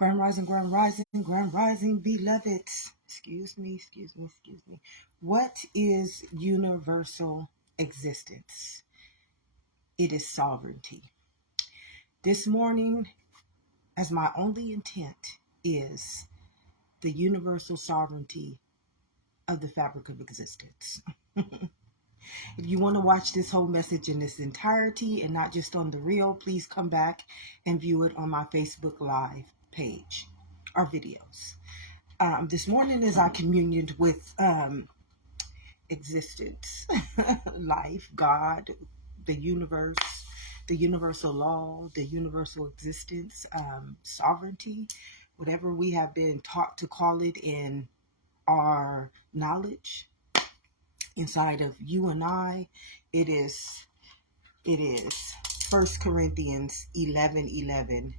Grand rising, beloveds. Excuse me. What is universal existence? It is sovereignty. This morning, as my only intent, is the universal sovereignty of the fabric of existence. If you want to watch this whole message in its entirety and not just on the reel, please come back and view it on my Facebook Live page or videos. This morning as I communioned with existence, life, God, the universe, the universal law, the universal existence, sovereignty, whatever we have been taught to call it in our knowledge inside of you and I, it is 1 Corinthians 11:12,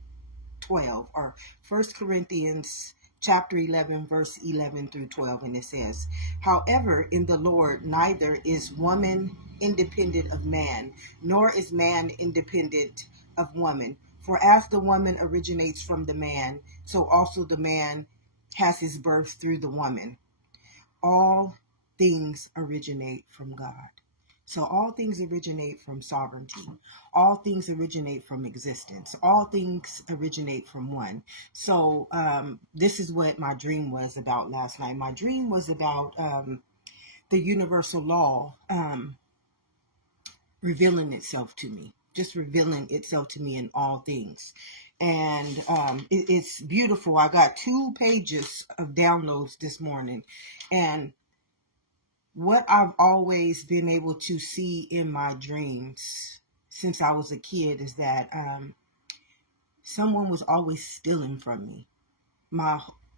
or 1 Corinthians chapter 11 verse 11 through 12, and it says, however, in the Lord neither is woman independent of man, nor is man independent of woman. For as the woman originates from the man, so also the man has his birth through the woman. All things originate from God. So all things originate from sovereignty. All things originate from existence. All things originate from one. So this is what my dream was about last night. My dream was about the universal law revealing itself to me. Just revealing itself to me in all things. And it's beautiful. I got 2 pages of downloads this morning. And what I've always been able to see in my dreams since I was a kid is that someone was always stealing from me.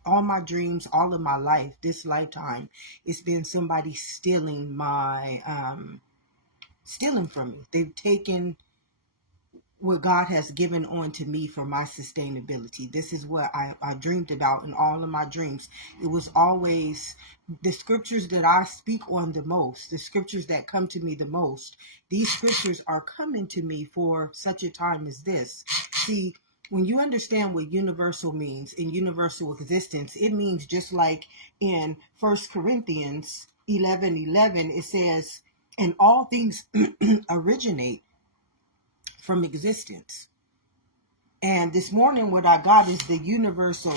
All my dreams, all of my life, this lifetime, it's been somebody stealing from me. They've taken what God has given on to me for my sustainability. This is what I dreamed about in all of my dreams. It was always the scriptures that I speak on the most, the scriptures that come to me the most. These scriptures are coming to me for such a time as this. See, when you understand what universal means in universal existence, it means just like in 1 Corinthians 11:11, it says, and all things originate from existence. And this morning what I got is the universal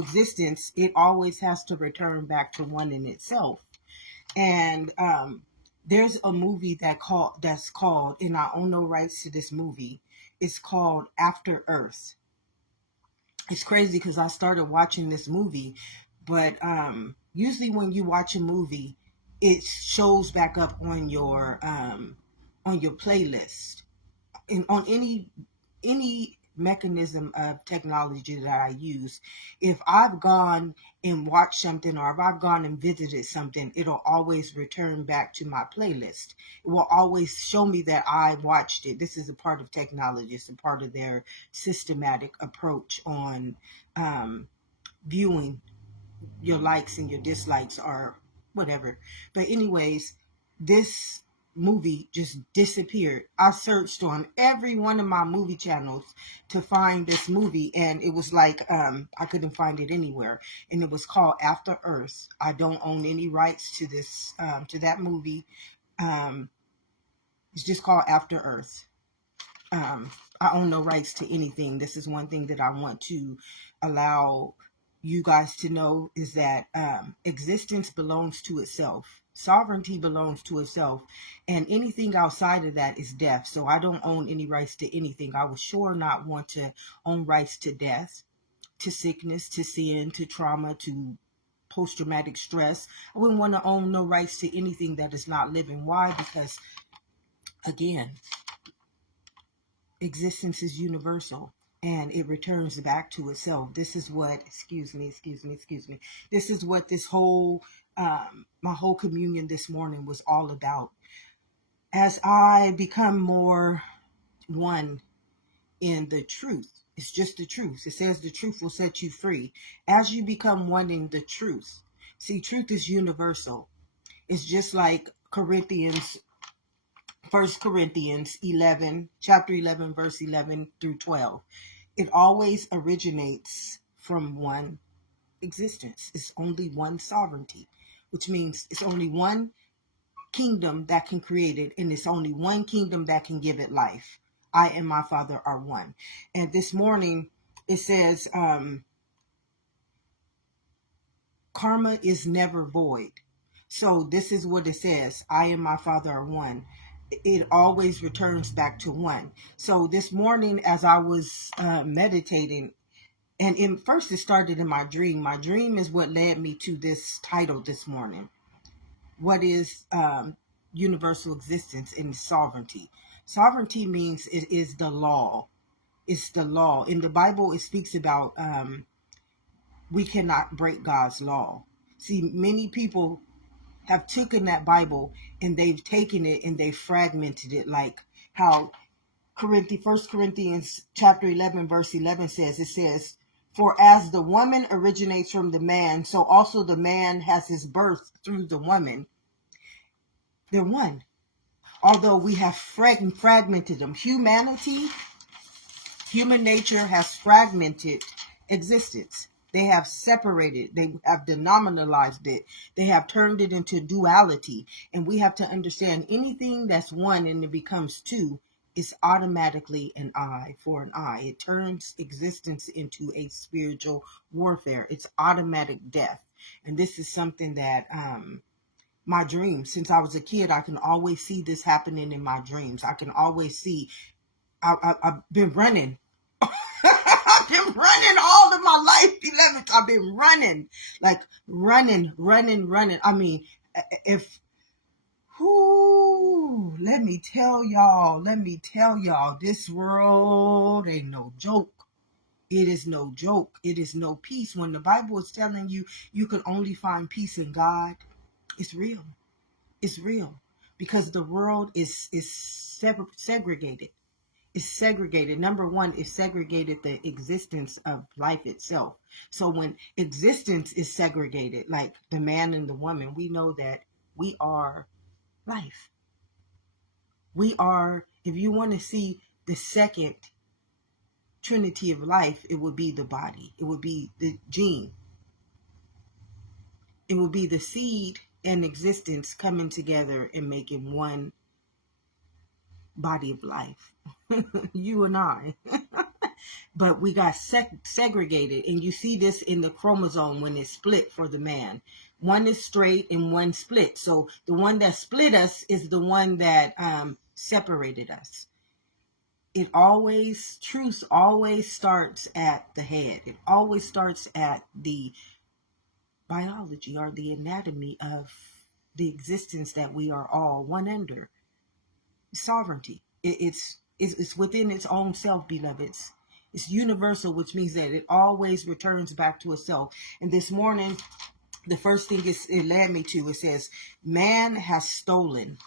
existence. It always has to return back to one in itself. And there's a movie that's called, and I own no rights to this movie, it's called After Earth. It's crazy because I started watching this movie, but usually when you watch a movie, it shows back up on your playlist, and on any mechanism of technology that I use. If I've gone and watched something, or if I've gone and visited something, it'll always return back to my playlist. It will always show me that I watched it. This is a part of technology. It's a part of their systematic approach on viewing your likes and your dislikes or whatever. But anyways, this movie just disappeared. I searched on every one of my movie channels to find this movie, and it was like I couldn't find it anywhere. And it was called After Earth. I don't own any rights to this to that movie. It's just called After Earth. I own no rights to anything. This is one thing that I want to allow you guys to know, is that existence belongs to itself. Sovereignty belongs to itself, and anything outside of that is death. So I don't own any rights to anything. I would sure not want to own rights to death, to sickness, to sin, to trauma, to post-traumatic stress. I wouldn't want to own no rights to anything that is not living. Why? Because, again, existence is universal, and it returns back to itself. This is what, excuse me. This is what this whole, my whole communion this morning was all about. As I become more one in the truth, it's just the truth. It says the truth will set you free. As you become one in the truth, see, truth is universal. It's just like 1 Corinthians 11, chapter 11, verse 11 through 12. It always originates from one existence. It's only one sovereignty, which means it's only one kingdom that can create it, and it's only one kingdom that can give it life. I and my Father are one. And this morning it says, karma is never void. So this is what it says: I and my Father are one. It always returns back to one. So this morning, as I was meditating, and first it started in my dream. My dream is what led me to this title this morning. What is universal existence and sovereignty? Sovereignty means it is the law. It's the law. In the Bible, it speaks about we cannot break God's law. See, many people have taken that Bible and they've taken it and they've fragmented it, like how First Corinthians chapter 11 verse 11 says. It says, for as the woman originates from the man, so also the man has his birth through the woman. They're one. Although we have fragmented them. Human nature has fragmented existence. They have separated. They have denominalized it. They have turned it into duality. And we have to understand anything that's one and it becomes two is automatically an eye for an eye. It turns existence into a spiritual warfare. It's automatic death. And this is something that my dreams, since I was a kid, I can always see this happening in my dreams. I can always see, I've been running. I've been running all of my life, beloved. I've been running, like running. I mean, let me tell y'all, this world ain't no joke. It is no joke. It is no peace. When the Bible is telling you you can only find peace in God, it's real. It's real. Because the world is segregated. It's segregated. Number one, it segregated the existence of life itself. So when existence is segregated, like the man and the woman, we know that we are life. We are, if you want to see the second trinity of life, it would be the body. It would be the gene. It would be the seed and existence coming together and making one body of life. You and I. But we got segregated, and you see this in the chromosome when it's split for the man. One is straight and one split. So the one that split us is the one that separated us. Truth always starts at the head. It always starts at the biology or the anatomy of the existence that we are all one under. Sovereignty. It's within its own self, beloveds. It's universal, which means that it always returns back to itself. And this morning, the first thing it led me to, it says, man has stolen.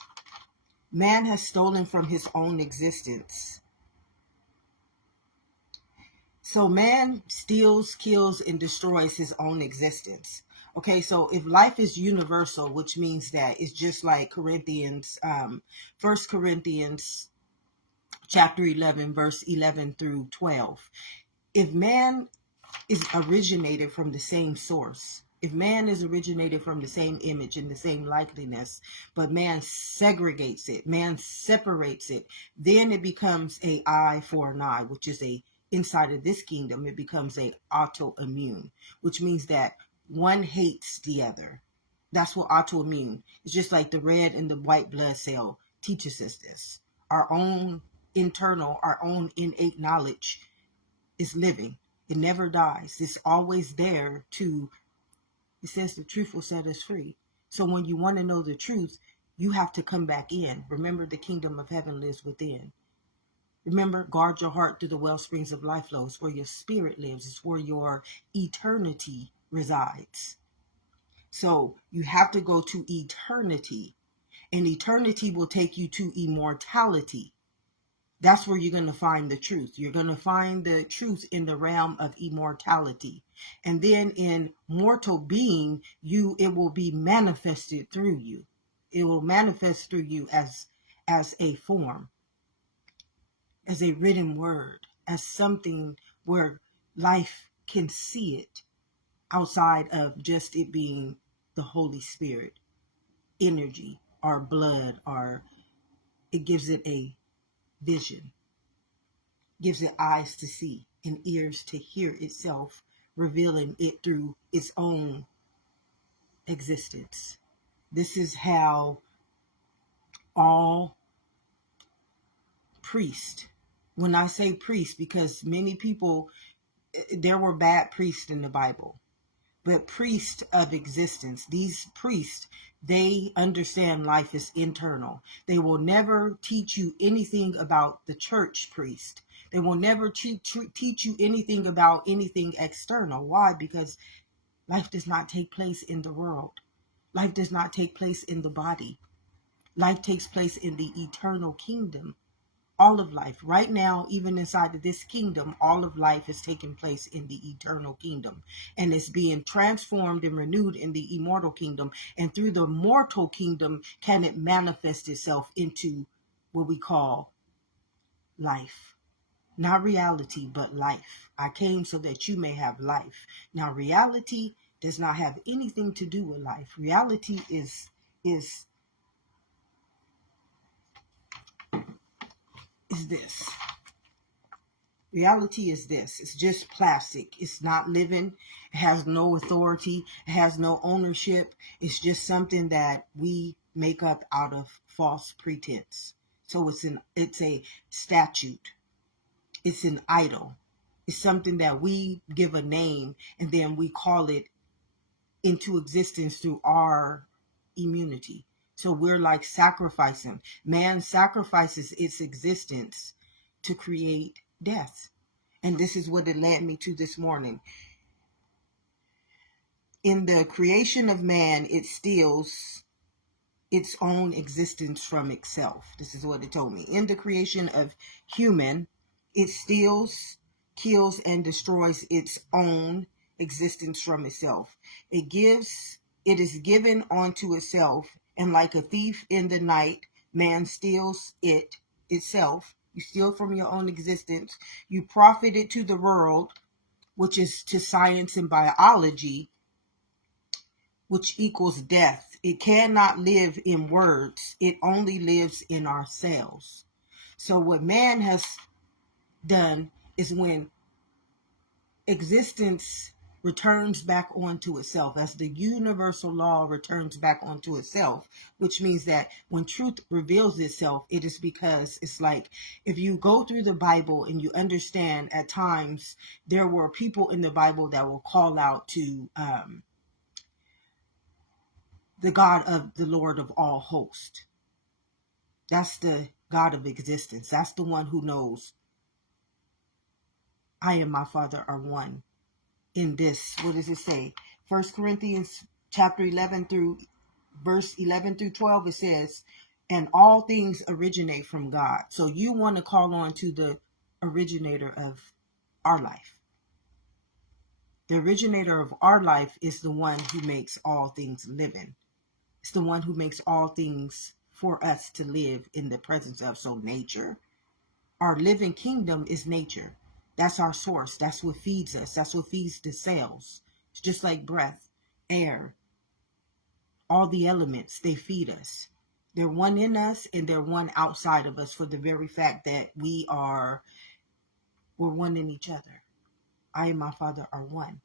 Man has stolen from his own existence. So man steals, kills, and destroys his own existence. Okay, so if life is universal, which means that it's just like First Corinthians chapter 11, verse 11 through 12. If man is originated from the same source, if man is originated from the same image and the same likeness, but man segregates it, man separates it, then it becomes an eye for an eye, which is inside of this kingdom, it becomes a autoimmune, which means that one hates the other. That's what autoimmune. It's just like the red and the white blood cell teaches us this. Our own internal, our own innate knowledge is living. It never dies. It's always there it says the truth will set us free. So when you want to know the truth, you have to come back in. Remember, the kingdom of heaven lives within. Remember, guard your heart through the well springs of life flow. It's where your spirit lives. It's where your eternity resides. So you have to go to eternity. And eternity will take you to immortality. That's where you're going to find the truth. You're going to find the truth in the realm of immortality. And then in mortal being, it will be manifested through you. It will manifest through you as a form, as a written word, as something where life can see it outside of just it being the Holy Spirit energy or blood, or it gives it a vision, gives it eyes to see and ears to hear itself, revealing it through its own existence. This is how all priests, when I say priest, because many people, there were bad priests in the Bible, but priests of existence, these priests, they understand life is internal. They will never teach you anything about the church priest. They will never teach you anything about anything external. Why? Because life does not take place in the world. Life does not take place in the body. Life takes place in the eternal kingdom. All of life, right now, even inside of this kingdom, all of life is taking place in the eternal kingdom. And it's being transformed and renewed in the immortal kingdom. And through the mortal kingdom, can it manifest itself into what we call life. Not reality, but life. I came so that you may have life. Now, reality does not have anything to do with life. Reality is this. Reality is this. It's just plastic. It's not living. It has no authority. It has no ownership. It's just something that we make up out of false pretense. So it's a statute. It's an idol. It's something that we give a name and then we call it into existence through our immunity. So we're like sacrificing. Man sacrifices its existence to create death. And this is what it led me to this morning. In the creation of man, it steals its own existence from itself. This is what it told me. In the creation of human, it steals, kills, and destroys its own existence from itself. It is given onto itself, and like a thief in the night, man steals itself. You steal from your own existence. You profit it to the world, which is to science and biology, which equals death. It cannot live in words. It only lives in ourselves. So what man has done is when existence returns back onto itself, as the universal law returns back onto itself, which means that when truth reveals itself, it is because it's like, if you go through the Bible and you understand, at times there were people in the Bible that will call out to the God of the Lord of all hosts. That's the God of existence. That's the one who knows I and my Father are one. In this, what does it say? 1 Corinthians chapter 11 through verse 11 through 12, it says, and all things originate from God. So you want to call on to the originator of our life. The originator of our life is the one who makes all things living. It's the one who makes all things for us to live in the presence of. So nature, our living kingdom is nature. That's our source. That's what feeds us. That's what feeds the cells. It's just like breath, air, all the elements, they feed us. They're one in us and they're one outside of us, for the very fact that we're one in each other. I and my Father are one.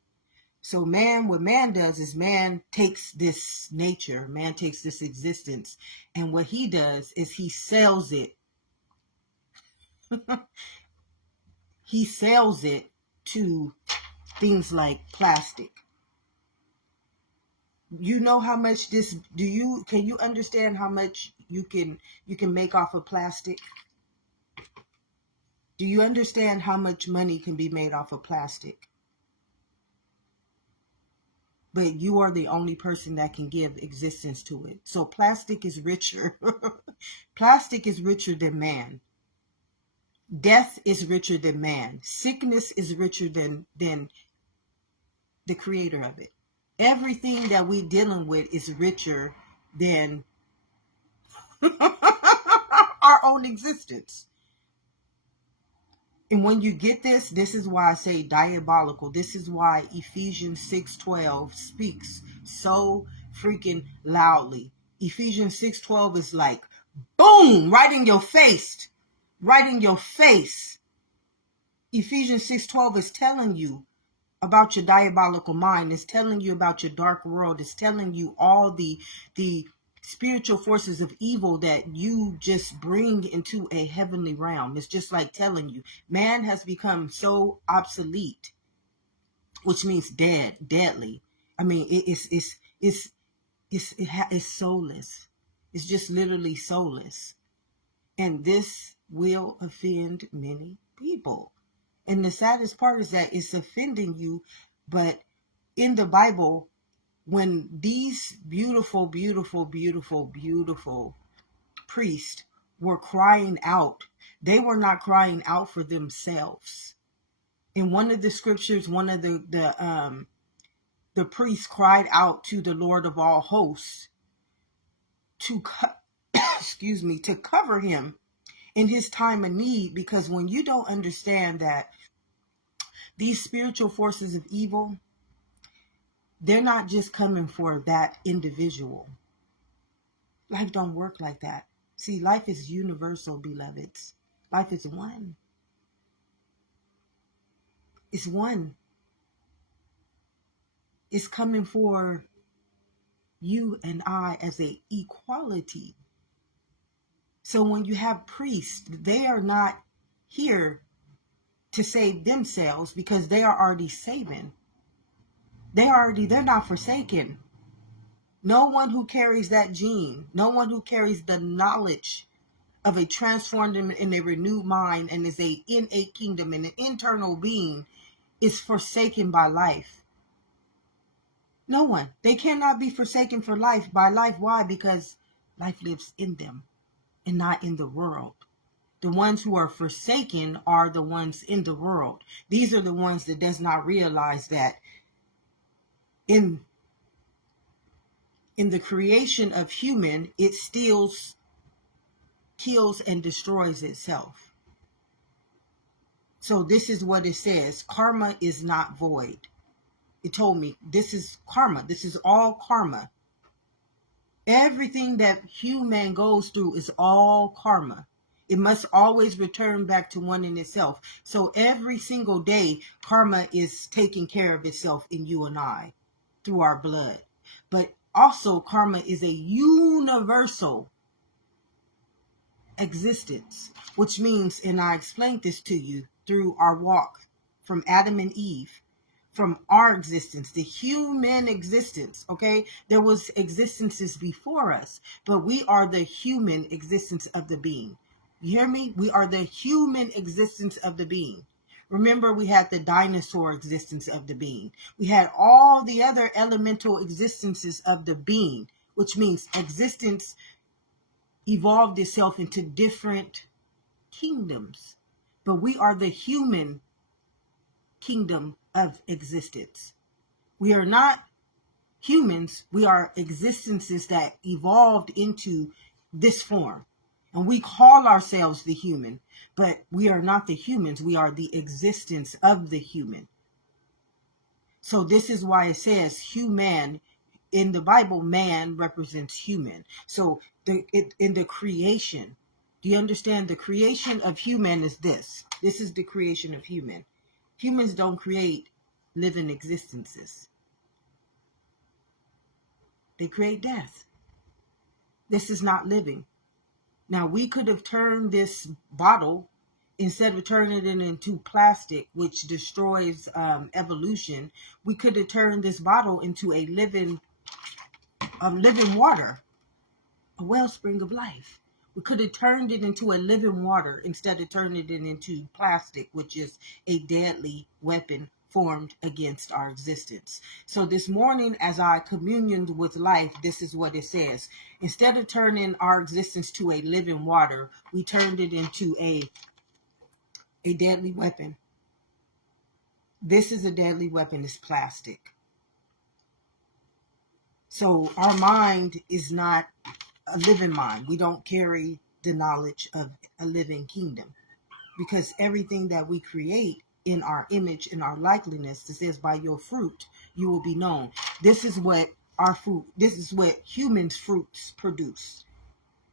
So what man does is man takes this nature, man takes this existence, and what he does is he sells it. He sells it to things like plastic. You know how much can you understand how much you can make off of plastic? Do you understand how much money can be made off of plastic? But you are the only person that can give existence to it. So plastic is richer. Plastic is richer than man. Death is richer than man. Sickness is richer than the creator of it. Everything that we're dealing with is richer than our own existence. And when you get this, this is why I say diabolical. This is why Ephesians 6:12 speaks so freaking loudly. Ephesians 6:12 is like, boom, right in your face. Right in your face. Ephesians 6:12 is telling you about your diabolical mind. It's telling you about your dark world. It's telling you all the spiritual forces of evil that you just bring into a heavenly realm. It's just like telling you, man has become so obsolete, which means dead, deadly. I mean, it's soulless. It's just literally soulless. And this will offend many people. And the saddest part is that it's offending you, but in the Bible, when these beautiful, beautiful, beautiful, beautiful priests were crying out, they were not crying out for themselves. In one of the scriptures, one of the priests cried out to the Lord of all hosts to excuse me, to cover him in his time of need, because when you don't understand that these spiritual forces of evil, they're not just coming for that individual. Life don't work like that. See, life is universal, beloveds. Life is one. It's one. It's coming for you and I as a equality. So when you have priests, they are not here to save themselves, because they are already saving. They're not forsaken. No one who carries that gene, no one who carries the knowledge of a transformed and a renewed mind and is in a kingdom and an internal being is forsaken by life. No one. They cannot be forsaken for life by life. Why? Because life lives in them and not in the world. The ones who are forsaken are the ones in the world. These are the ones that does not realize that in the creation of human, it steals, kills, and destroys itself. So this is what it says. Karma is not void. It told me this is karma. This is all karma. Everything that human goes through is all karma. It must always return back to one in itself. So every single day, karma is taking care of itself in you and I through our blood. But also, karma is a universal existence, which means, and I explained this to you through our walk from Adam and Eve, from our existence, the human existence, okay? There was existences before us, but we are the human existence of the being. You hear me? We are the human existence of the being. Remember, we had the dinosaur existence of the being. We had all the other elemental existences of the being, which means existence evolved itself into different kingdoms. But we are the human kingdom of existence. We are not humans. We are existences that evolved into this form. And we call ourselves the human, but we are not the humans. We are the existence of the human. So this is why it says human. In the Bible, man represents human. So in the creation, do you understand? The creation of human is this. This is the creation of human. Humans don't create living existences. They create death. This is not living. Now, we could have turned this bottle, instead of turning it into plastic, which destroys evolution, we could have turned this bottle into a living water, a wellspring of life. We could have turned it into a living water instead of turning it into plastic, which is a deadly weapon formed against our existence. So this morning, as I communioned with life, this is what it says. Instead of turning our existence to a living water, we turned it into a deadly weapon. This is a deadly weapon. It's plastic. So our mind is not a living mind. We don't carry the knowledge of a living kingdom. because everything that we create in our image, in our likeness, it says, by your fruit you will be known. This is what our fruit, this is what humans' fruits produce.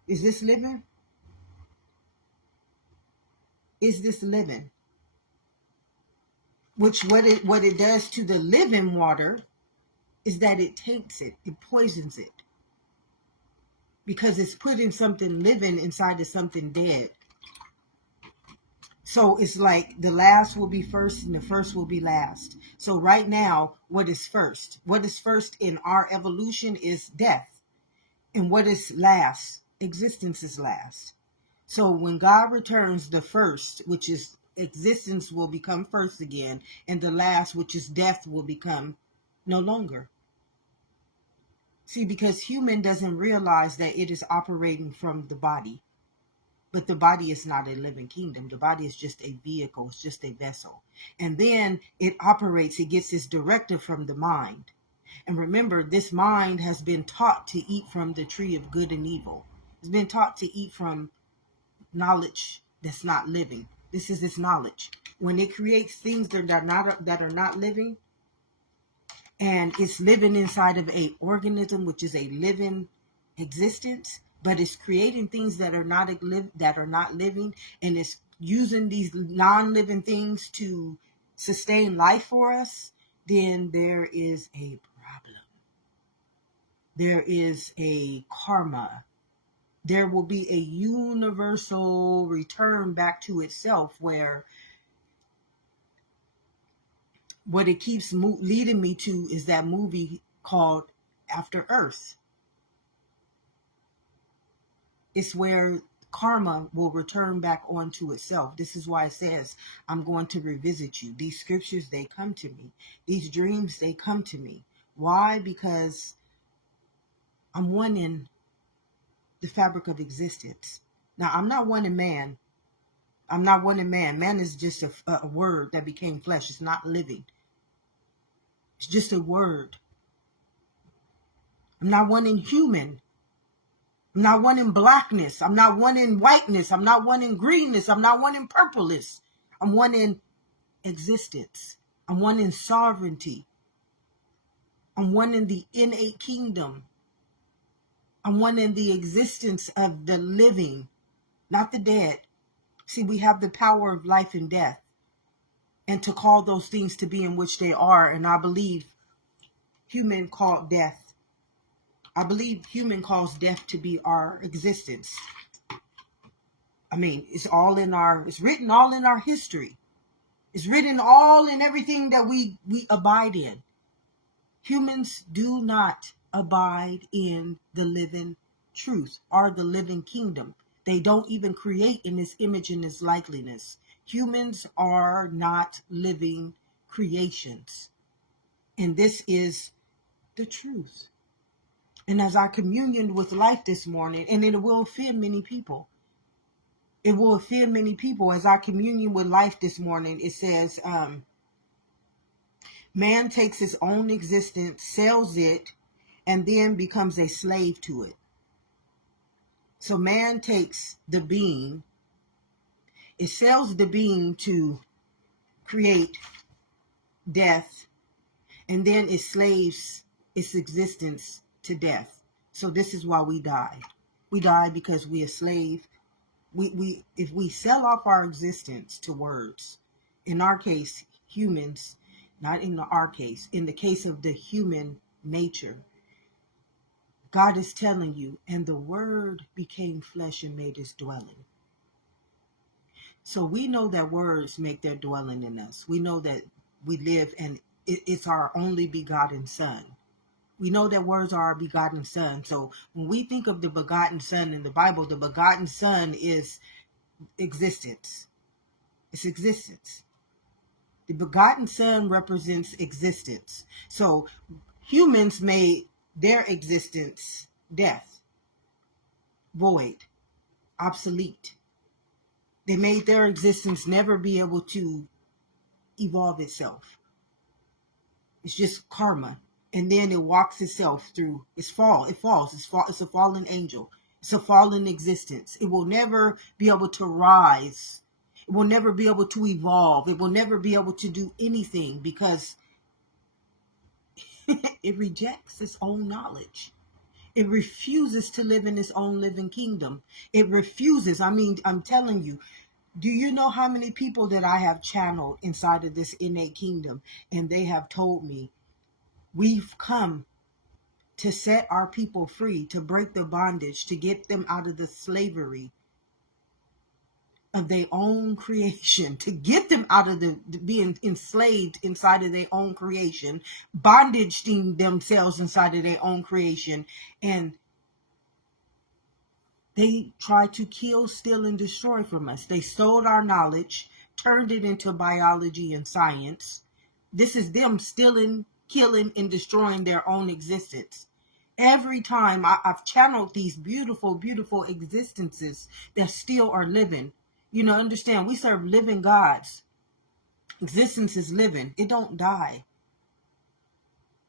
Is this living? Is this living? Which what it does to the living water is that it taints it, it poisons it, because it's putting something living inside of something dead. So it's like the last will be first and the first will be last. So right now, what is first? What is first in our evolution is death. And what is last? Existence is last. So when God returns, the first, which is existence, will become first again. And the last, which is death, will become no longer. See, because human doesn't realize that it is operating from the body. But the body is not a living kingdom. The body is just a vehicle. It's just a vessel. And then it operates, it gets its directive from the mind. And remember, this mind has been taught to eat from the tree of good and evil. It's been taught to eat from knowledge that's not living. This is its knowledge. When it creates things that are not living, and it's living inside of a organism, which is a living existence, but it's creating things that are not living, and it's using these non-living things to sustain life for us, then there is a problem. There is a karma. There will be a universal return back to itself, where what it keeps leading me to is that movie called After Earth. It's where karma will return back onto itself. This is why it says, I'm going to revisit you. These scriptures, they come to me. These dreams, they come to me. Why? Because I'm one in the fabric of existence. Now, I'm not one in man. I'm not one in man. Man is just a word that became flesh. It's not living. It's just a word. I'm not one in human. I'm not one in blackness. I'm not one in whiteness. I'm not one in greenness. I'm not one in purpleness. I'm one in existence. I'm one in sovereignty. I'm one in the innate kingdom. I'm one in the existence of the living, not the dead. See, we have the power of life and death, and to call those things to be in which they are. And I believe human called death. I believe human calls death to be our existence. I mean, it's written all in our history. It's written all in everything that we abide in. Humans do not abide in the living truth or the living kingdom. They don't even create in His image and His likeness. Humans are not living creations. And this is the truth. And as I communioned with life this morning, and it will offend many people. It will offend many people. As I communion with life this morning, it says, man takes his own existence, sells it, and then becomes a slave to it. So man takes the being, it sells the being to create death, and then it slaves its existence to death. So this is why we die. We die because we are slave. If we sell off our existence to words, in our case, humans, not in our case, in the case of the human nature, God is telling you, and the word became flesh and made his dwelling. So we know that words make their dwelling in us. We know that we live, and it's our only begotten Son. We know that words are our begotten Son. So when we think of the begotten Son in the Bible, the begotten Son is existence. It's existence. The begotten Son represents existence. So humans made their existence death, void, obsolete. They made their existence never be able to evolve itself. It's just karma. And then it walks itself through its fall. It falls. It's a fallen angel. It's a fallen existence. It will never be able to rise. It will never be able to evolve. It will never be able to do anything because it rejects its own knowledge. It refuses to live in its own living kingdom. It refuses. I mean, I'm telling you, do you know how many people that I have channeled inside of this innate kingdom? And they have told me, we've come to set our people free, to break the bondage, to get them out of the slavery of their own creation, to get them out of the being enslaved inside of their own creation, bondaging themselves inside of their own creation. And they tried to kill, steal, and destroy from us. They stole our knowledge, turned it into biology and science. This is them stealing, killing, and destroying their own existence. Every time I've channeled these beautiful, beautiful existences that still are living. You know, understand, we serve living gods. Existence is living. It don't die.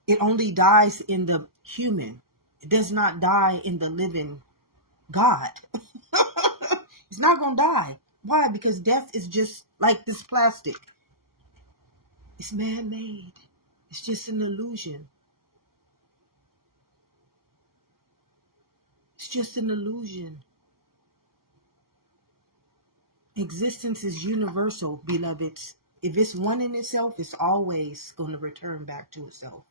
It only dies in the human. It does not die in the living God. It's not going to die. Why? Because death is just like this plastic. It's man-made. It's just an illusion. It's just an illusion. Existence is universal, beloveds. If it's one in itself, it's always going to return back to itself.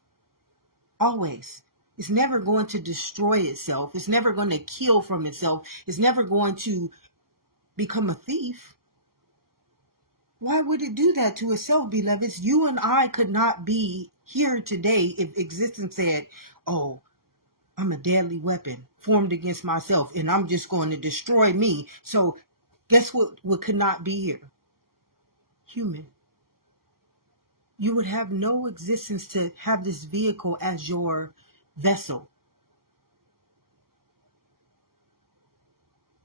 Always. It's never going to destroy itself. It's never going to kill from itself. It's never going to become a thief. Why would it do that to itself, beloveds? You and I could not be here today if existence said, oh, I'm a deadly weapon formed against myself and I'm just going to destroy me. So guess what could not be here? Human. You would have no existence to have this vehicle as your vessel.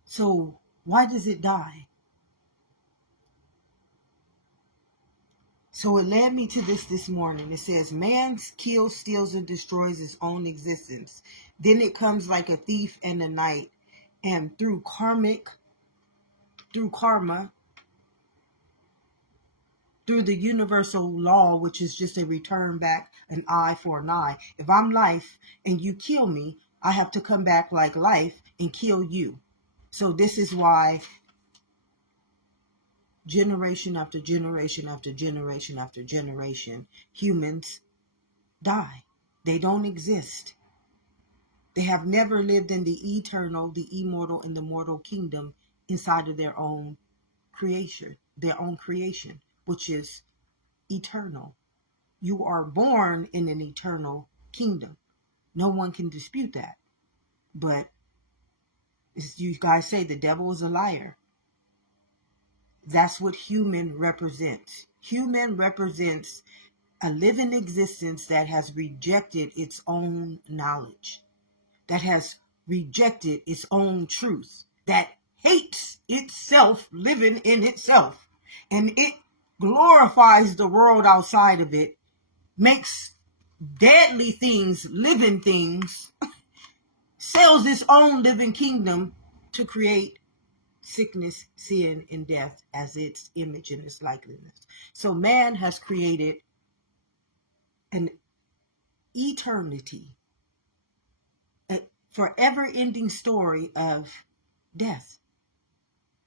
So why does it die? So it led me to this morning. It says, man kills, steals, and destroys his own existence. Then it comes like a thief in the night. And through karma, through the universal law, which is just a return back, an eye for an eye. If I'm life and you kill me, I have to come back like life and kill you. So this is why generation after generation after generation after generation, humans die. They don't exist. They have never lived in the eternal, the immortal, and the mortal kingdom inside of their own creation, which is eternal. You are born in an eternal kingdom. No one can dispute that. But as you guys say, the devil is a liar. That's what human represents. Human represents a living existence that has rejected its own knowledge, that has rejected its own truth, that hates itself living in itself. And it glorifies the world outside of it, makes deadly things, living things, sells its own living kingdom to create sickness, sin, and death as its image and its likeness. So man has created an eternity, a forever ending story of death.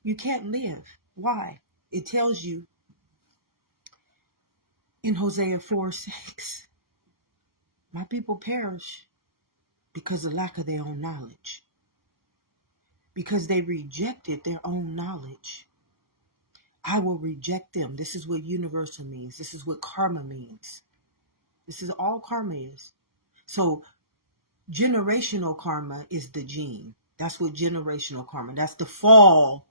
You can't live. Why? It tells you in Hosea 4:6, my people perish because of lack of their own knowledge. Because they rejected their own knowledge. I will reject them. This is what universal means. This is what karma means. This is all karma is. So generational karma is the gene. That's what generational karma. That's the fall.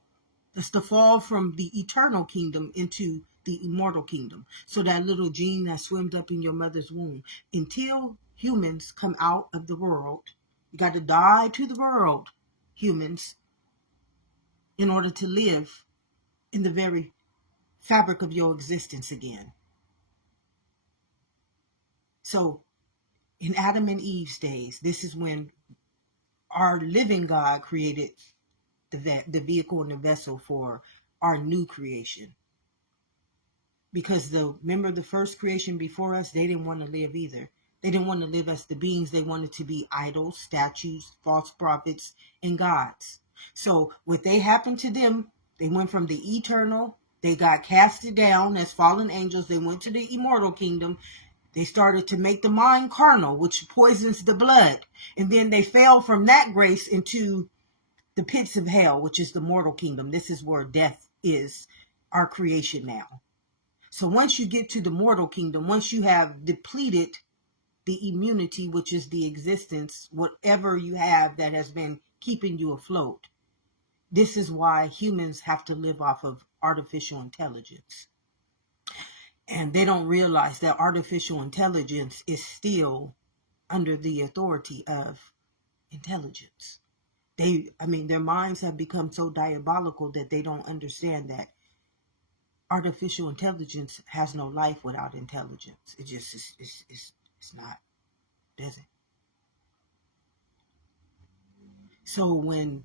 That's the fall from the eternal kingdom into the immortal kingdom. So that little gene that swims up in your mother's womb. Until humans come out of the world, you got to die to the world, humans, in order to live in the very fabric of your existence again. So in Adam and Eve's days, this is when our living God created the vehicle and the vessel for our new creation. Because remember the first creation before us, they didn't want to live either. They didn't want to live as the beings. They wanted to be idols, statues, false prophets, and gods. So what they happened to them, they went from the eternal, they got casted down as fallen angels, they went to the immortal kingdom. They started to make the mind carnal, which poisons the blood. And then they fell from that grace into the pits of hell, which is the mortal kingdom. This is where death is our creation now. So once you get to the mortal kingdom, once you have depleted the immunity, which is the existence, whatever you have that has been keeping you afloat, this is why humans have to live off of artificial intelligence. And they don't realize that artificial intelligence is still under the authority of intelligence. Their minds have become so diabolical that they don't understand that artificial intelligence has no life without intelligence. It just it's not, doesn't. So when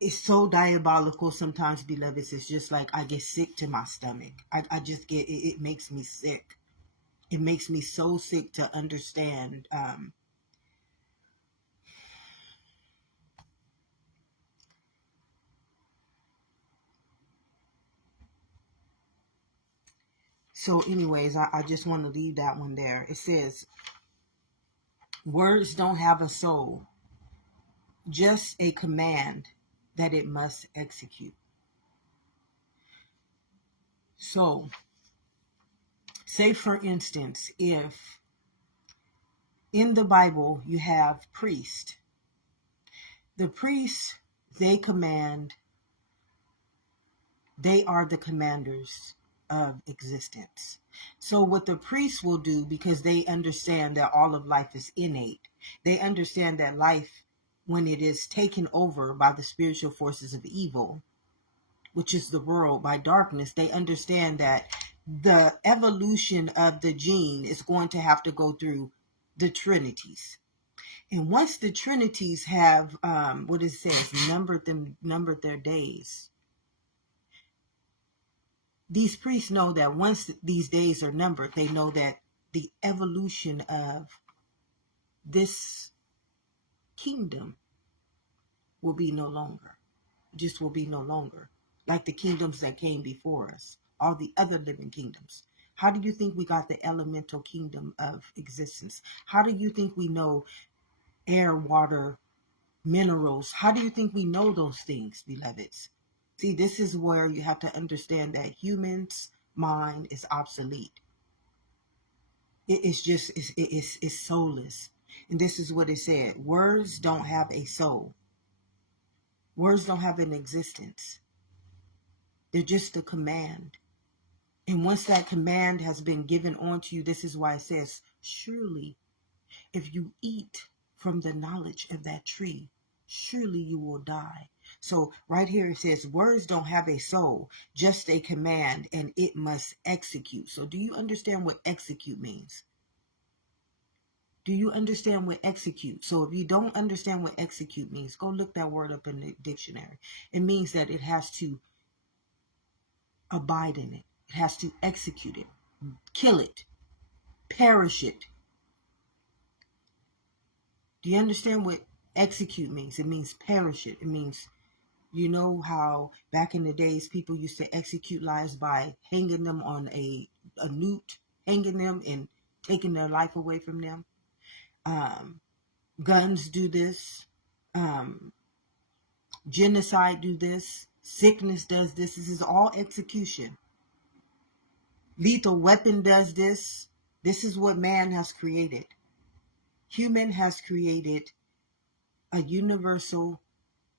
it's so diabolical sometimes, beloveds, it's just like I get sick to my stomach. I just get it makes me sick. It makes me so sick to understand so anyways, I just want to leave that one there. It says, words don't have a soul, just a command that it must execute. So, say for instance, if in the Bible you have priests, the priests, they command, they are the commanders of existence. So what the priests will do, because they understand that all of life is innate, they understand that life, when it is taken over by the spiritual forces of evil, which is the world, by darkness, they understand that the evolution of the gene is going to have to go through the trinities. And once the trinities have, what it says, numbered their days, these priests know that once these days are numbered, they know that the evolution of this kingdom will be no longer. Just will be no longer. Like the kingdoms that came before us, all the other living kingdoms. How do you think we got the elemental kingdom of existence? How do you think we know air, water, minerals? How do you think we know those things, beloveds? See, this is where you have to understand that humans' mind is obsolete. It's soulless. And this is what it said. Words don't have a soul. Words don't have an existence. They're just a command. And once that command has been given onto you, this is why it says, surely if you eat from the knowledge of that tree, surely you will die. So right here it says, words don't have a soul, just a command, and it must execute. So do you understand what execute means? Do you understand what execute? So if you don't understand what execute means, go look that word up in the dictionary. It means that it has to abide in it. It has to execute it, kill it, perish it. Do you understand what execute means? It means perish it. It means, you know how back in the days people used to execute lives by hanging them on a newt, hanging them and taking their life away from them. Guns do this. Genocide do this. Sickness does this. This is all execution. Lethal weapon does this. This is what man has created. Human has created a universal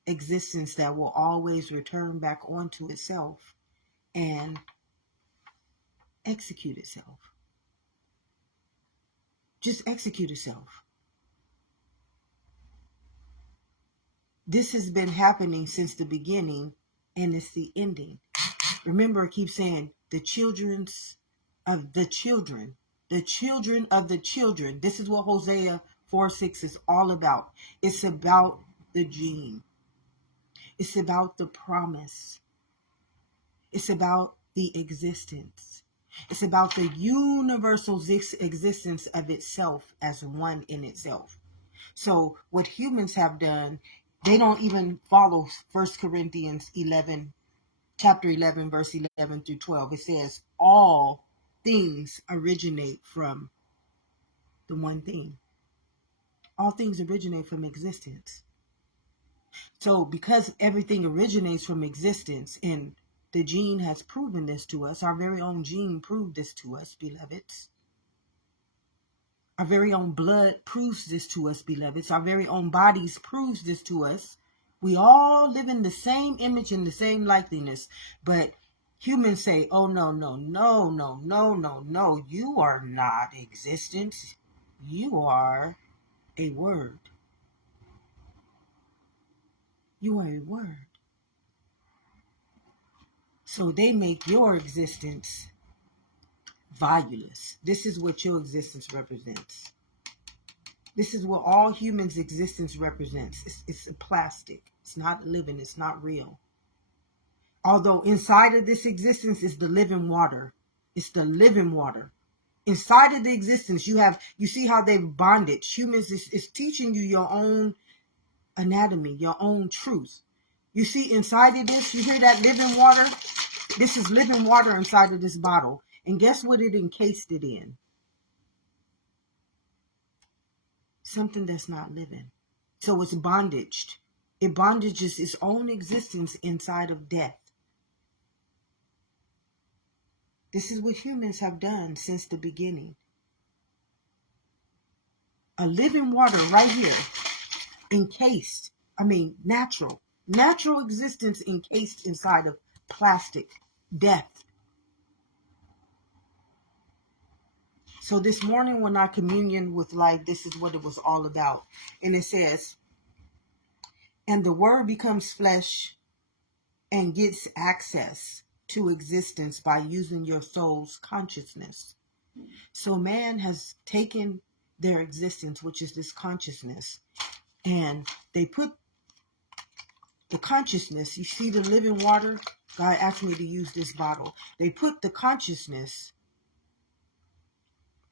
existence that will always return back onto itself and execute itself. Just execute itself. This has been happening since the beginning, and it's the ending. Remember, it keeps saying the children of the children. The children of the children. This is what Hosea 4:6 is all about. It's about the gene. It's about the promise. It's about the existence. It's about the universal existence of itself as one in itself. So what humans have done, they don't even follow 1 Corinthians 11, chapter 11, verse 11 through 12. It says all things originate from the one thing. All things originate from existence. So because everything originates from existence, and the gene has proven this to us, our very own gene proved this to us, beloveds. Our very own blood proves this to us, beloveds. Our very own bodies proves this to us. We all live in the same image and the same likeness. But humans say, oh, no, no, no, no, no, no, no. You are not existence. You are a word. You are a word. So they make your existence valueless. This is what your existence represents. This is what all humans' existence represents. It's a plastic. It's not living. It's not real. Although inside of this existence is the living water. It's the living water. Inside of the existence, you see how they've bonded. Humans is teaching you your own anatomy, your own truth. You see inside of this, you hear that living water? This is living water inside of this bottle. And guess what it encased it in? Something that's not living. So it's bondaged. It bondages its own existence inside of death. This is what humans have done since the beginning. A living water right here, encased, natural existence encased inside of plastic, death. So this morning when I communion with life, this is what it was all about. And it says, and the word becomes flesh and gets access to existence by using your soul's consciousness. So man has taken their existence, which is this consciousness, and they put the consciousness, you see the living water? God asked me to use this bottle. They put the consciousness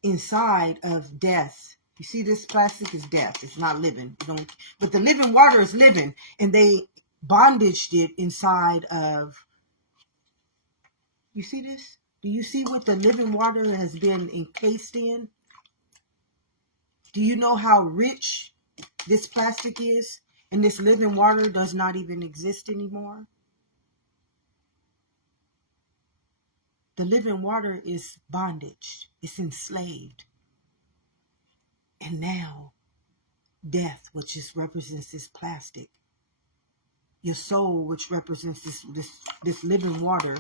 inside of death. You see this plastic is death. It's not living. But the living water is living. And they bondaged it inside of, you see this? Do you see what the living water has been encased in? Do you know how rich this plastic is? And this living water does not even exist anymore? The living water is bondage. It's enslaved. And now, death, which represents this plastic, your soul, which represents this living water,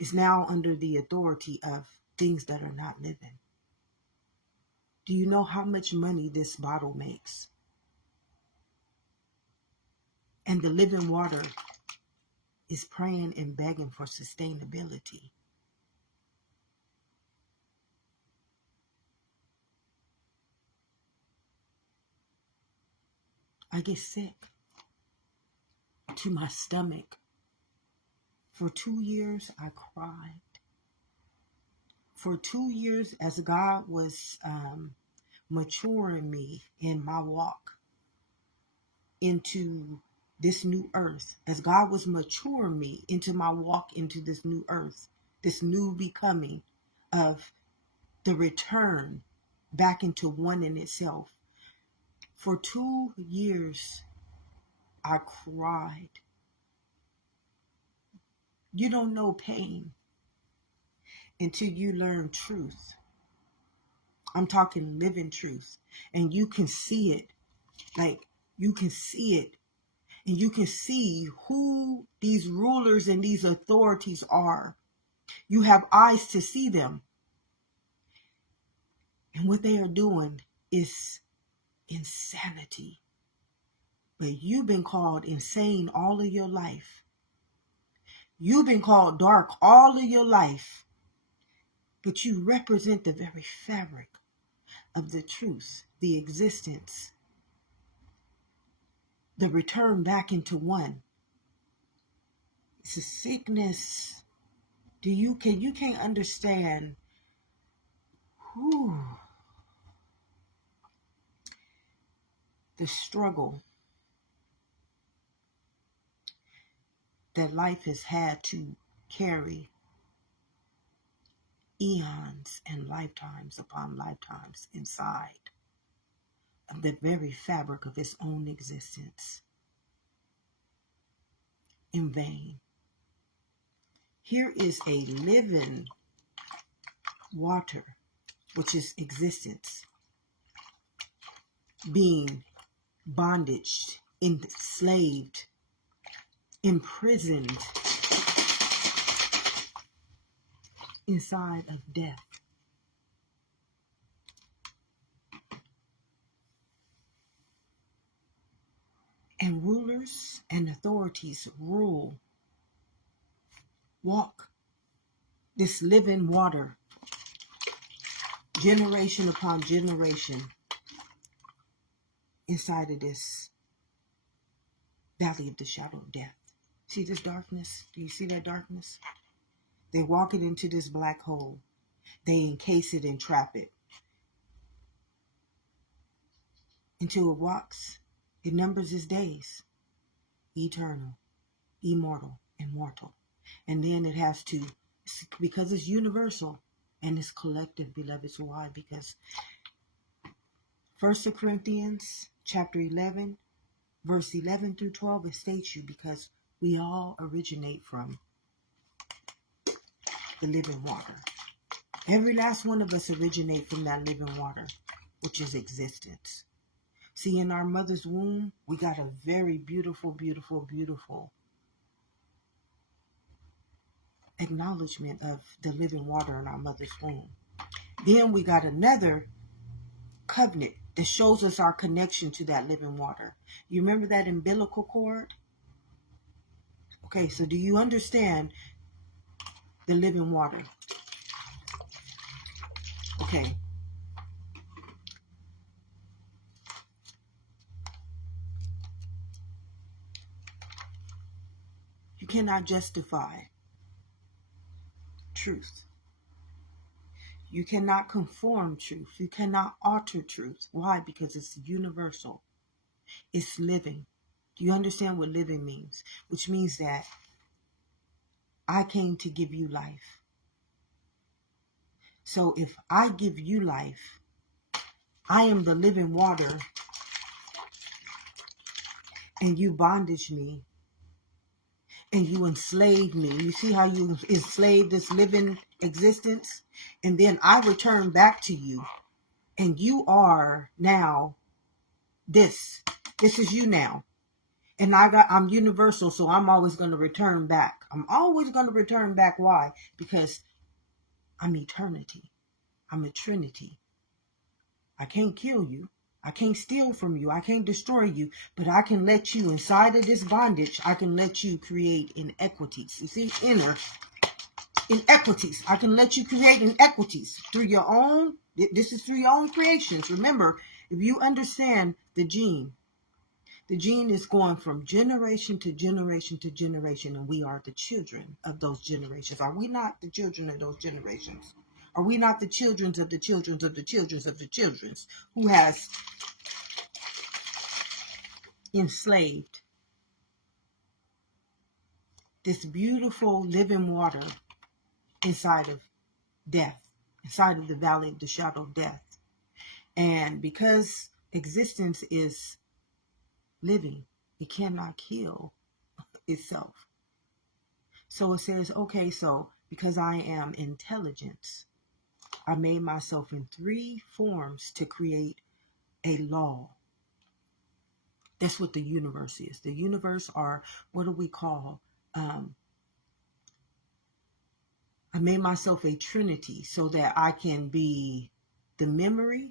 is now under the authority of things that are not living. Do you know how much money this bottle makes? And the living water is praying and begging for sustainability. I get sick to my stomach. For 2 years, I cried. For 2 years, as God was maturing me in my walk into this new earth, as God was maturing me into my walk into this new earth, this new becoming of the return back into one in itself. For 2 years, I cried. You don't know pain until you learn truth. I'm talking living truth. And you can see it. Like, you can see it. And you can see who these rulers and these authorities are. You have eyes to see them. And what they are doing is insanity. But you've been called insane all of your life. You've been called dark all of your life. But you represent the very fabric of the truth, the existence, the return back into one. It's a sickness. You can't understand the struggle that life has had to carry eons and lifetimes upon lifetimes inside of the very fabric of its own existence in vain. Here is a living water, which is existence, being bondaged, enslaved, imprisoned inside of death. And rulers and authorities walk this living water, generation upon generation, inside of this valley of the shadow of death. See this darkness? Do you see that darkness? They walk it into this black hole. They encase it and trap it. Until it walks, it numbers its days. Eternal, immortal, and mortal. And then it has to, because it's universal and it's collective, beloveds. Why? Because 1 Corinthians chapter 11, verse 11 through 12, it states you because we all originate from the living water. Every last one of us originate from that living water, which is existence. See, in our mother's womb, we got a very beautiful, beautiful, beautiful acknowledgement of the living water in our mother's womb. Then we got another covenant that shows us our connection to that living water. You remember that umbilical cord? Okay, so do you understand the living water? Okay. You cannot justify truth. You cannot conform truth. You cannot alter truth. Why? Because it's universal. It's living. Do you understand what living means? Which means that I came to give you life. So if I give you life, I am the living water, and you bondage me, and you enslave me. You see how you enslave this living existence? And then I return back to you, and you are now this. This is you now. And I'm universal, so I'm always going to return back. I'm always going to return back. Why? Because I'm eternity. I'm a trinity. I can't kill you. I can't steal from you. I can't destroy you. But I can let you inside of this bondage. I can let you create inequities. You see, inner inequities. I can let you create inequities through your own. This is through your own creations. Remember, if you understand the gene is going from generation to generation to generation, and we are the children of those generations. Are we not the children of those generations? Are we not the children of the children of the children of the children who has enslaved this beautiful living water inside of death, inside of the valley of the shadow of death? And because existence is living, it cannot kill itself. So it says, okay, so because I am intelligence, I made myself in 3 forms to create a law. That's what the universe is. The universe are, what do we call? I made myself a trinity so that I can be the memory,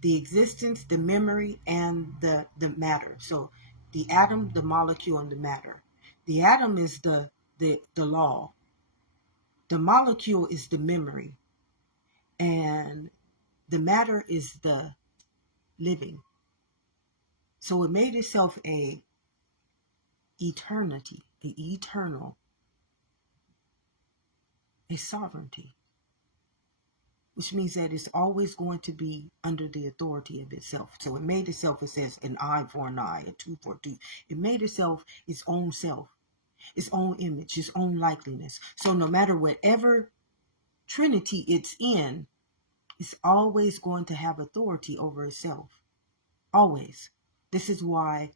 the existence, the memory, and the matter. So the atom, the molecule, and the matter. The atom is the law. The molecule is the memory. And the matter is the living. So it made itself a eternity, a eternal, a sovereignty, which means that it's always going to be under the authority of itself. So it made itself, it says, an eye for an eye, a tooth for a tooth. It made itself its own self, its own image, its own likeliness. So no matter whatever trinity it's in, it's always going to have authority over itself. Always. This is why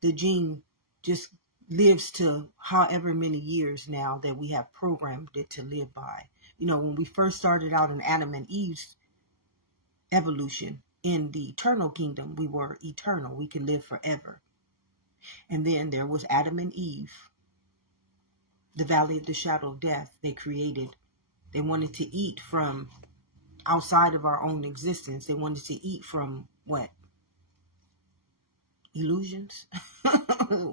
the gene just lives to however many years now that we have programmed it to live by. You know, when we first started out in Adam and Eve's evolution in the eternal kingdom, we were eternal. We could live forever. And then there was Adam and Eve, the valley of the shadow of death. They created, they wanted to eat from outside of our own existence. They wanted to eat from what? Illusions,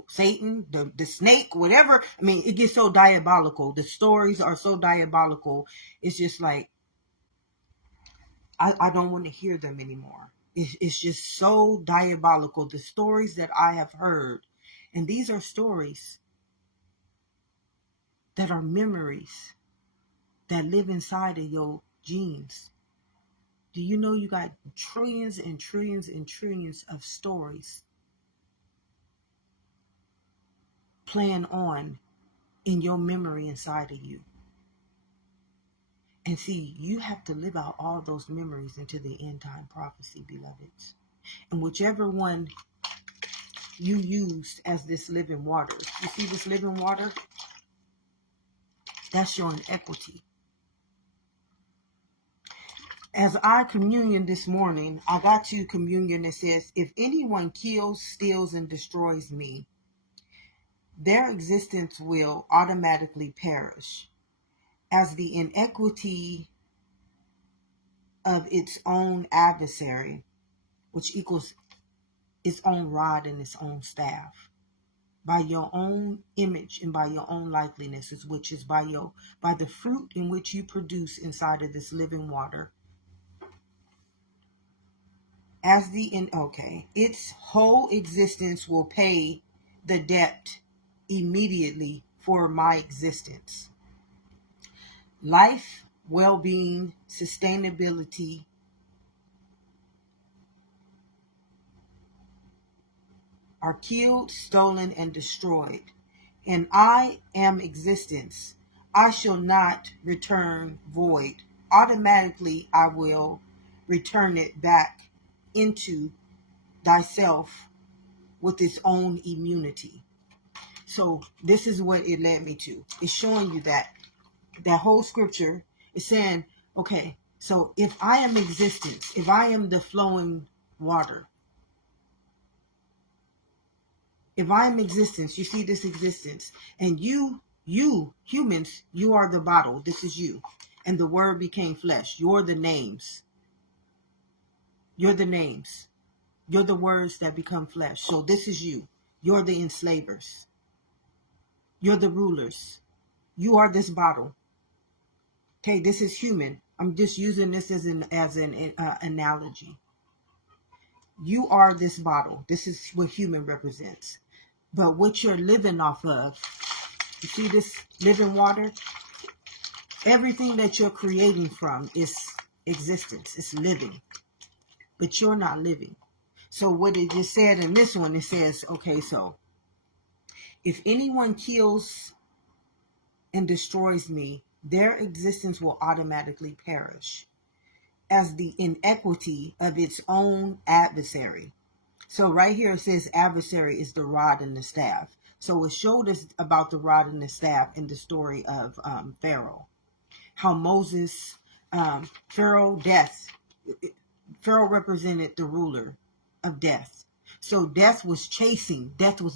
Satan, the snake, whatever. I mean, it gets so diabolical. The stories are so diabolical. It's just like, I don't want to hear them anymore. It's just so diabolical. The stories that I have heard, and these are stories that are memories that live inside of your genes. Do you know you got trillions and trillions and trillions of stories playing on in your memory inside of you? And see, you have to live out all those memories into the end time prophecy, beloveds. And whichever one you used as this living water, you see this living water? That's your inequity. As I communion this morning, I got to communion that says, if anyone kills, steals, and destroys me, their existence will automatically perish, as the inequity of its own adversary, which equals its own rod and its own staff, by your own image and by your own likeliness, which is by the fruit in which you produce inside of this living water, as its whole existence will pay the debt immediately for my existence. Life, well-being, sustainability, are killed, stolen, and destroyed. And I am existence. I shall not return void. Automatically, I will return it back into thyself with its own immunity. So this is what it led me to. It's showing you that whole scripture is saying, okay, so if I am existence, if I am the flowing water, if I am existence, you see this existence, and you humans, you are the bottle. This is you. And the word became flesh. You're the names. You're the names. You're the words that become flesh. So this is you. You're the enslavers. You're the rulers. You are this bottle. Okay, this is human. I'm just using this as an analogy. You are this bottle. This is what human represents. But what you're living off of, you see this living water? Everything that you're creating from is existence. It's living. But you're not living. So what it just said in this one, it says, okay, so if anyone kills and destroys me, their existence will automatically perish, as the inequity of its own adversary. So right here it says adversary is the rod and the staff. So it showed us about the rod and the staff in the story of Pharaoh. How Moses, Pharaoh represented the ruler of death. So death was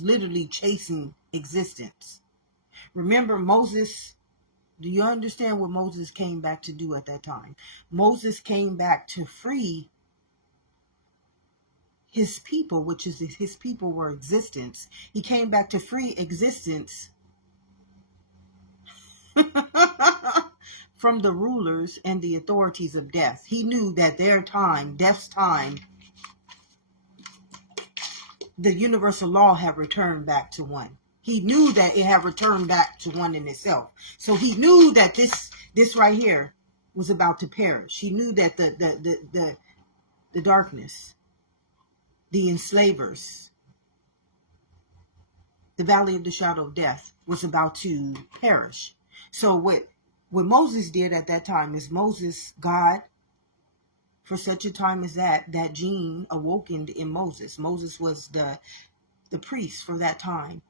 literally chasing existence. Remember Moses, do you understand what Moses came back to do at that time? Moses came back to free his people, which is his people were existence. He came back to free existence from the rulers and the authorities of death. He knew that their time, death's time, the universal law had returned back to one. He knew that it had returned back to one in itself. So he knew that this right here was about to perish. He knew that the darkness, the enslavers, the valley of the shadow of death was about to perish. So what Moses did at that time is God, for such a time as that gene awokened in Moses. Moses was the priest for that time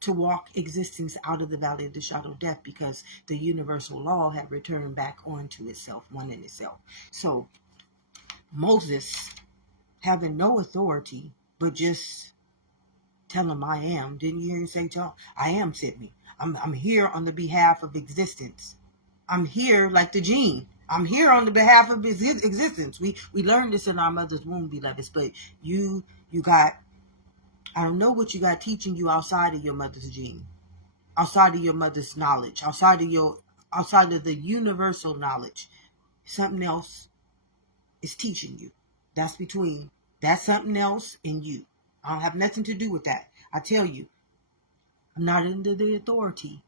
to walk existence out of the valley of the shadow of death, because the universal law had returned back onto itself, one in itself. So Moses, having no authority, but just tell him I am. Didn't you hear him say, I am sent me. I'm here on the behalf of existence. I'm here like the gene. I'm here on the behalf of existence. We learned this in our mother's womb, beloveds, but you got, I don't know what you got teaching you outside of your mother's gene, outside of your mother's knowledge, outside of the universal knowledge. Something else is teaching you. That's something else in you. I don't have nothing to do with that. I tell you, I'm not under the authority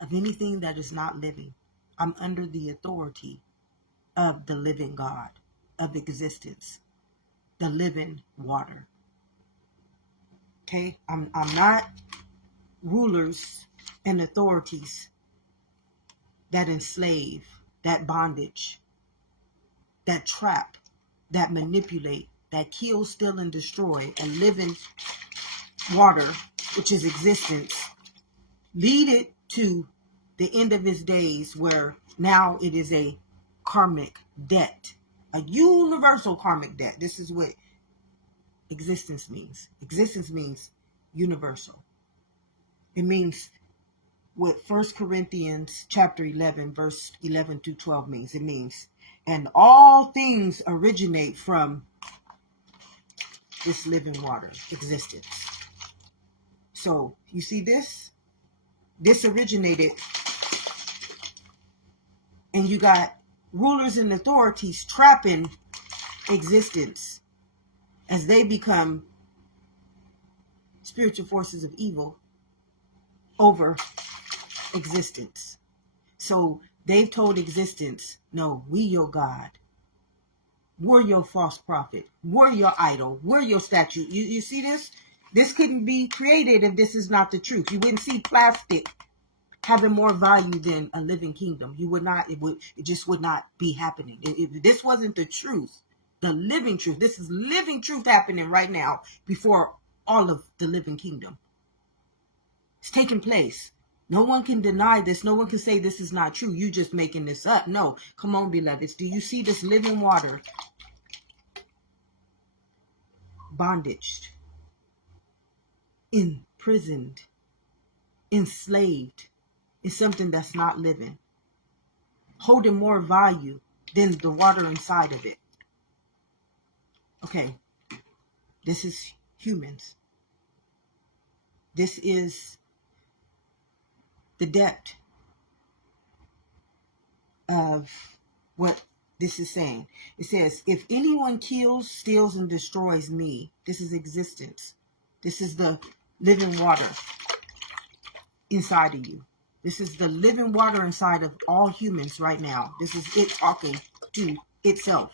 of anything that is not living. I'm under the authority of the living God, of existence, the living water. Okay? I'm not rulers and authorities that enslave, that bondage, that trap, that manipulate, that kill, steal, and destroy, and living water, which is existence, lead it to the end of its days, where now it is a karmic debt, a universal karmic debt. This is what existence means. Existence means universal. It means what 1 Corinthians chapter 11, verse 11 through 12 means. It means, and all things originate from this living water, existence. So you see this? This originated, and you got rulers and authorities trapping existence as they become spiritual forces of evil over existence. So they've told existence, no, we your God. We're your false prophet. We're your idol. We're your statue. You see this? This couldn't be created if this is not the truth. You wouldn't see plastic having more value than a living kingdom. You would not, it just would not be happening. If this wasn't the truth, the living truth, this is living truth happening right now before all of the living kingdom. It's taking place. No one can deny this. No one can say this is not true. You just making this up. No. Come on, beloveds. Do you see this living water? Bondaged, imprisoned, enslaved in something that's not living, holding more value than the water inside of it. Okay, this is humans. This is the depth of what this is saying. It says, if anyone kills, steals, and destroys me, this is existence. This is the living water inside of you. This is the living water inside of all humans right now. This is it talking to itself.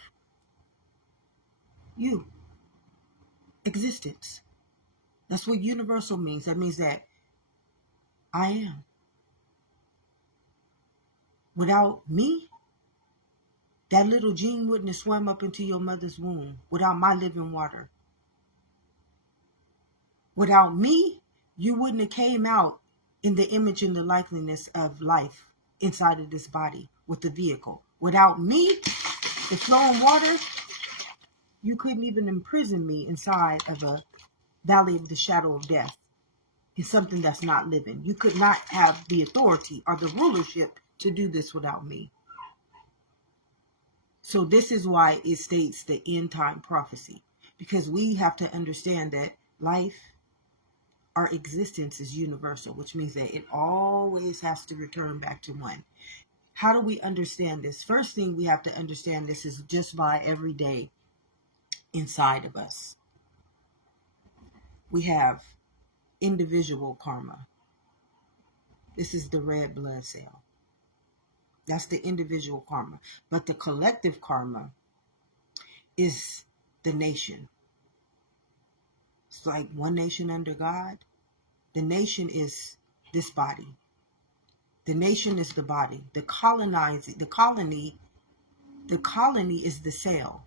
You. Existence. That's what universal means. That means that I am. Without me, that little gene wouldn't have swam up into your mother's womb. Without my living water. Without me, you wouldn't have came out in the image and the likeness of life inside of this body with the vehicle. Without me, the flowing water, you couldn't even imprison me inside of a valley of the shadow of death. It's something that's not living. You could not have the authority or the rulership to do this without me. So this is why it states the end time prophecy, because we have to understand that life our existence is universal, which means that it always has to return back to one. How do we understand this? First thing we have to understand this is just by every day inside of us. We have individual karma. This is the red blood cell. That's the individual karma. But the collective karma is the nation. It's like one nation under God. The nation is this body. The nation is the body. The colony is the cell.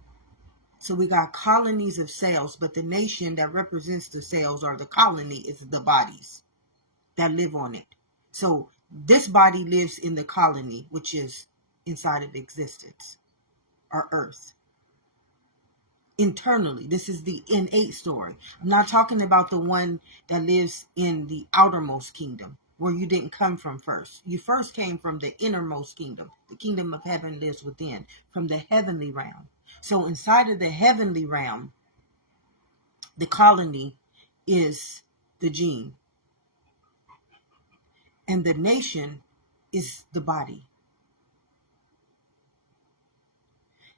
So we got colonies of cells, but the nation that represents the cells or the colony is the bodies that live on it. So this body lives in the colony, which is inside of existence, or earth. Internally, this is the innate story. I'm not talking about the one that lives in the outermost kingdom, where you didn't come from first. You first came from the innermost kingdom. The kingdom of heaven lives within, from the heavenly realm. So inside of the heavenly realm, the colony is the gene. And the nation is the body.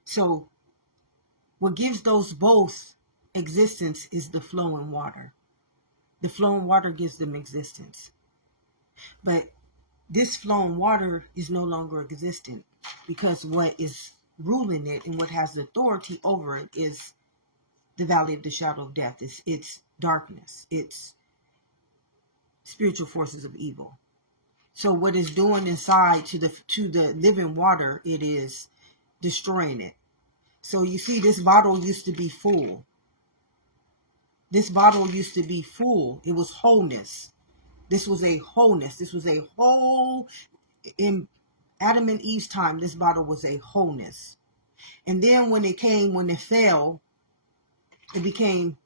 So what gives those both existence is the flowing water. The flowing water gives them existence. But this flowing water is no longer existent because what is ruling it and what has authority over it is the valley of the shadow of death. It's darkness. It's spiritual forces of evil. So what it's doing inside to the living water, it is destroying it. So you see, this bottle used to be full. This bottle used to be full. It was wholeness. This was a wholeness. This was a whole. In Adam and Eve's time, this bottle was a wholeness. And then when it fell, it became,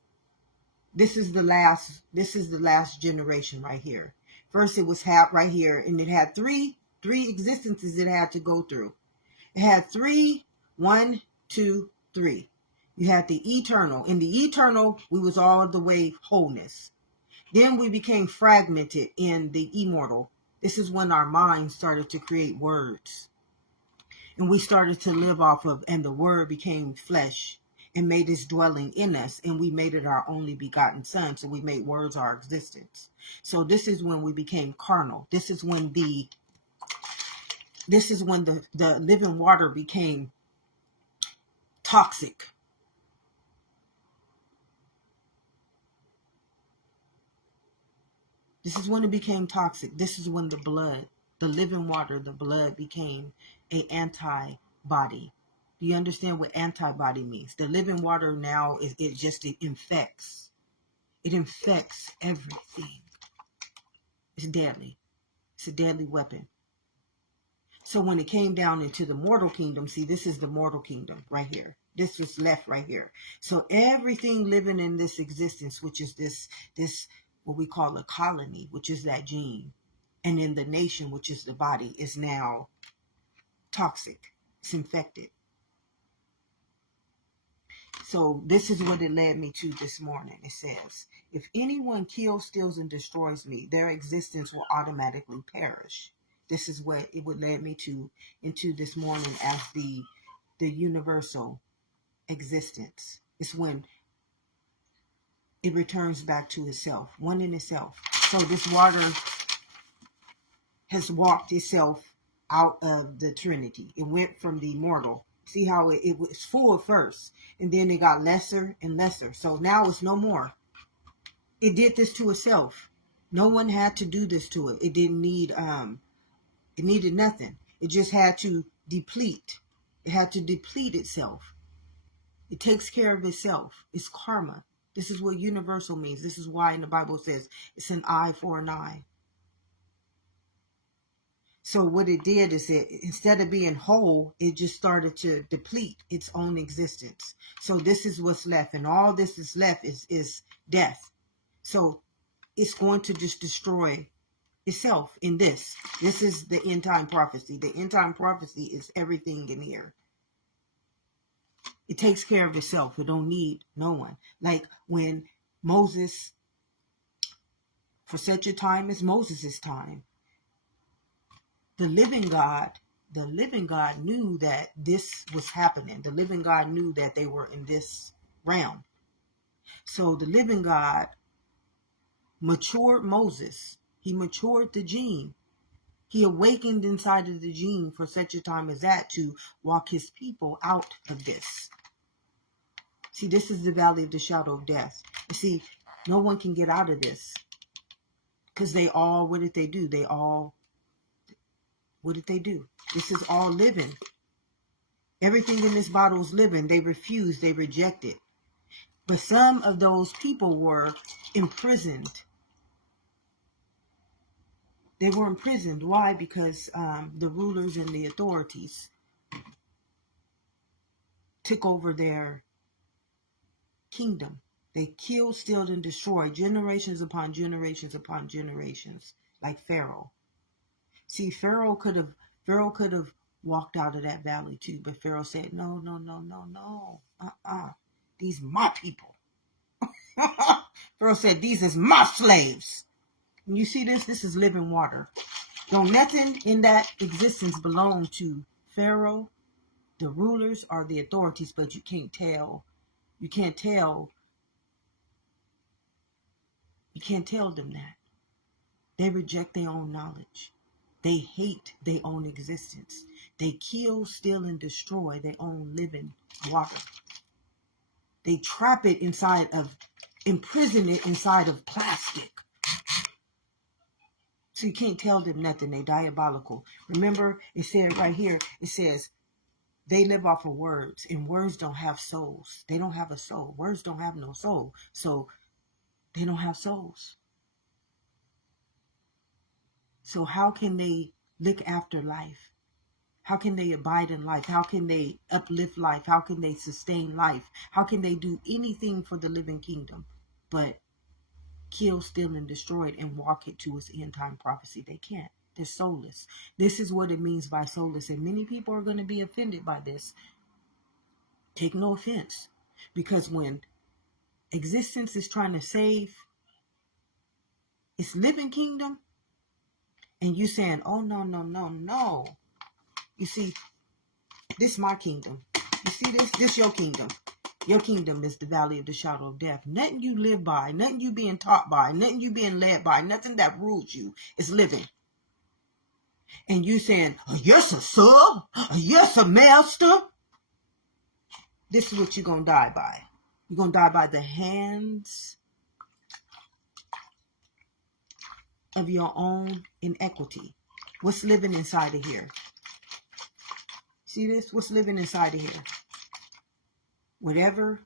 this is the last generation right here. First it was right here, and it had three existences it had to go through. It had three, 1, 2, 3. You had the eternal. In the eternal, we was all the way wholeness. Then we became fragmented in the immortal. This is when our minds started to create words. And we started to live off of, and the word became flesh and made its dwelling in us. And we made it our only begotten son. So we made words our existence. So this is when we became carnal. This is when the living water became toxic. This is when it became toxic. This is when the living water, the blood became an antibody. Do you understand what antibody means? The living water now it infects. It infects everything. It's deadly. It's a deadly weapon. So when it came down into the mortal kingdom, see, this is the mortal kingdom right here. This was left right here. So everything living in this existence, which is this what we call a colony, which is that gene, and in the nation, which is the body, is now toxic. It's infected. So this is what it led me to this morning. It says, if anyone kills, steals, and destroys me, their existence will automatically perish. This is what it would lead me into this morning as the universal existence. It's when it returns back to itself, one in itself. So this water has walked itself out of the Trinity. It went from the mortal. See how it was full at first, and then it got lesser and lesser. So now it's no more. It did this to itself. No one had to do this to it. It didn't need it needed nothing. It just had to deplete. It had to deplete itself. It takes care of itself. It's karma. This is what universal means. This is why in the Bible it says it's an eye for an eye. So what it did is that instead of being whole, it just started to deplete its own existence. So this is what's left. And all this is left is death. So it's going to just destroy itself in this. This is the end time prophecy. The end time prophecy is everything in here. It takes care of itself. It don't need no one. Like when Moses for such a time as Moses' time. The living God knew that this was happening. The living God knew that they were in this realm. So the living God matured Moses. He matured the gene. He awakened inside of the gene for such a time as that to walk his people out of this. See, this is the valley of the shadow of death. You see, no one can get out of this. Because they all, what did they do? What did they do? This is all living. Everything in this bottle is living. They refused. They rejected. But some of those people were imprisoned. They were imprisoned. Why? Because the rulers and the authorities took over their kingdom. They killed, steal, and destroy generations upon generations upon generations, like Pharaoh. See, Pharaoh could have walked out of that valley too, but Pharaoh said, no. These my people. Pharaoh said, these is my slaves. And you see this? This is living water. Don't nothing in that existence belong to Pharaoh, the rulers, or the authorities, but you can't tell. You can't tell them that. They reject their own knowledge. They hate their own existence. They kill, steal, and destroy their own living water. They trap it imprison it inside of plastic. So you can't tell them nothing. They diabolical. Remember, it said right here, it says, they live off of words, and words don't have souls. They don't have a soul. Words don't have no soul. So they don't have souls. So how can they look after life? How can they abide in life? How can they uplift life? How can they sustain life? How can they do anything for the living kingdom but kill, steal, and destroy it and walk it to its end time prophecy? They can't. They're soulless. This is what it means by soulless. And many people are going to be offended by this. Take no offense. Because when existence is trying to save its living kingdom, and you saying, oh, no. You see, this is my kingdom. You see this? This your kingdom. Your kingdom is the valley of the shadow of death. Nothing you live by, nothing you being taught by, nothing you being led by, nothing that rules you is living. And you saying, oh, yes, sir. Oh, yes, master. This is what you're going to die by. You're going to die by the hands of your own inequity. What's living inside of here? See this? What's living inside of here? Whatever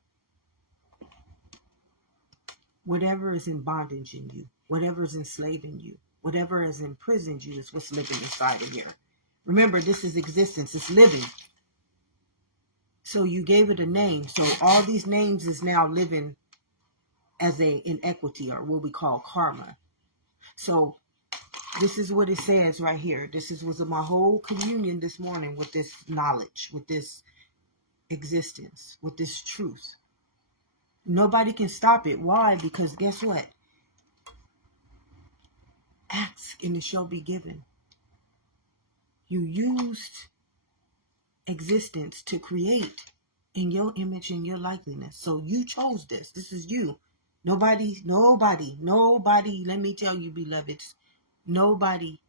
is in bondage in you, whatever is enslaving you, whatever has imprisoned you is what's living inside of here. Remember, this is existence. It's living. So you gave it a name. So all these names is now living as a inequity, or what we call karma. So this is what it says right here. This was my whole communion this morning with this knowledge, with this existence, with this truth. Nobody can stop it. Why? Because guess what? Ask and it shall be given. You used existence to create in your image and your likeness. So you chose this. This is you. Nobody, let me tell you, beloveds, nobody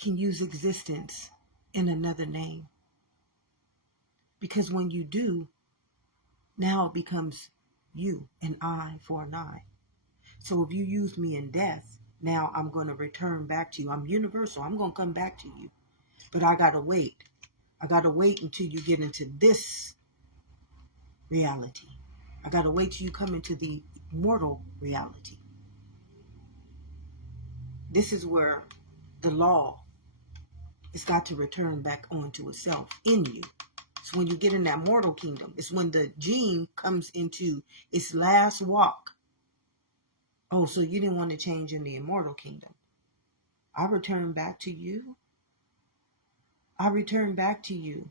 can use existence in another name. Because when you do, now it becomes you, an eye for an eye. So if you use me in death, now I'm going to return back to you. I'm universal. I'm going to come back to you. But I got to wait. I got to wait until you get into this reality. I got to wait till you come into the mortal reality. This is where the law has got to return back onto itself in you. It's when you get in that mortal kingdom. It's when the gene comes into its last walk. Oh, so you didn't want to change in the immortal kingdom. I return back to you. I return back to you.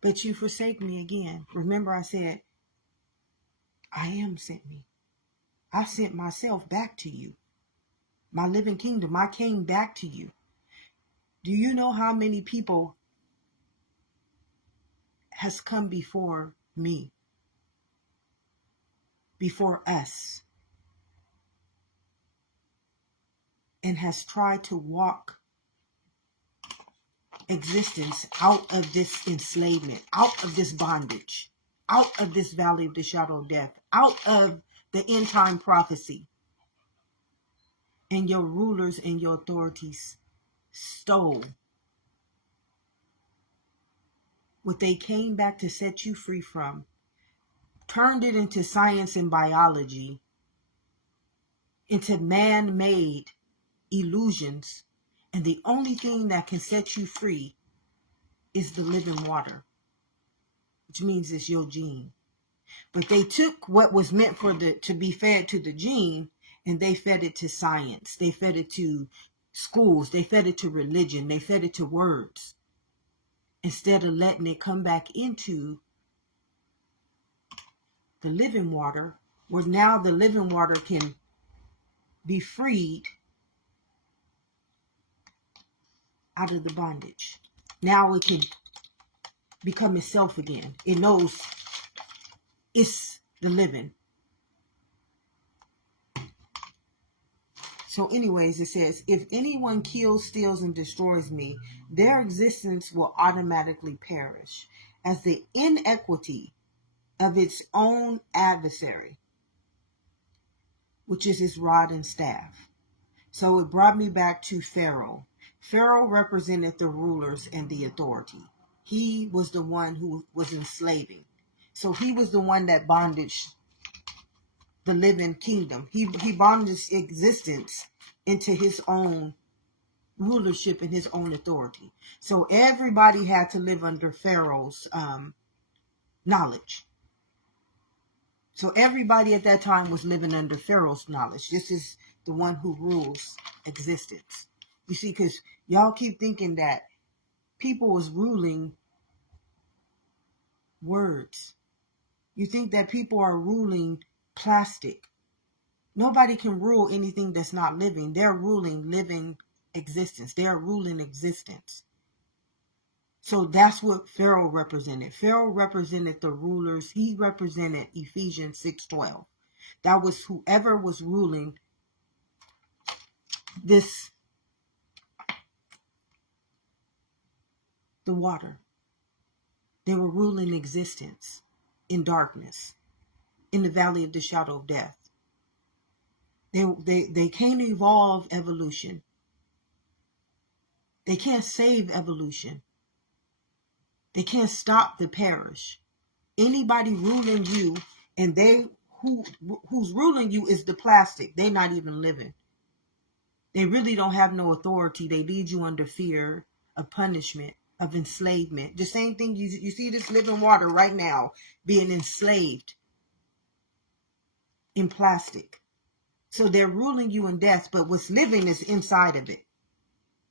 But you forsake me again. Remember I said, I am sent me. I sent myself back to you. My living kingdom, I came back to you. Do you know how many people has come before me, before us, and has tried to walk existence out of this enslavement, out of this bondage, out of this valley of the shadow of death, out of the end time prophecy? And your rulers and your authorities stole what they came back to set you free from, turned it into science and biology, into man-made illusions, and the only thing that can set you free is the living water, which means it's your gene. But they took what was meant for to be fed to the gene, and they fed it to science. They fed it to schools. They fed it to religion. They fed it to words, instead of letting it come back into the living water, where now the living water can be freed out of the bondage. Now it can become itself again. It knows it's the living. So anyways, it says, if anyone kills, steals, and destroys me, their existence will automatically perish as the inequity of its own adversary, which is his rod and staff. So it brought me back to Pharaoh. Pharaoh represented the rulers and the authority. He was the one who was enslaving. So he was the one that bondaged the living kingdom. He bondaged existence into his own rulership and his own authority. So everybody had to live under Pharaoh's knowledge. So everybody at that time was living under Pharaoh's knowledge. This is the one who rules existence. You see, because y'all keep thinking that people was ruling words. You think that people are ruling plastic. Nobody can rule anything that's not living. They're ruling living existence. They're ruling existence. So that's what Pharaoh represented. Pharaoh represented the rulers. He represented Ephesians 6:12. That was whoever was ruling this, the water. They were ruling existence in darkness, in the valley of the shadow of death. They can't evolve evolution. They can't save evolution. They can't stop the perish. Anybody ruling you, and who's ruling you is the plastic. They're not even living. They really don't have no authority. They lead you under fear of punishment, of enslavement. The same thing, you see this living water right now being enslaved in plastic. So they're ruling you in death, but what's living is inside of it.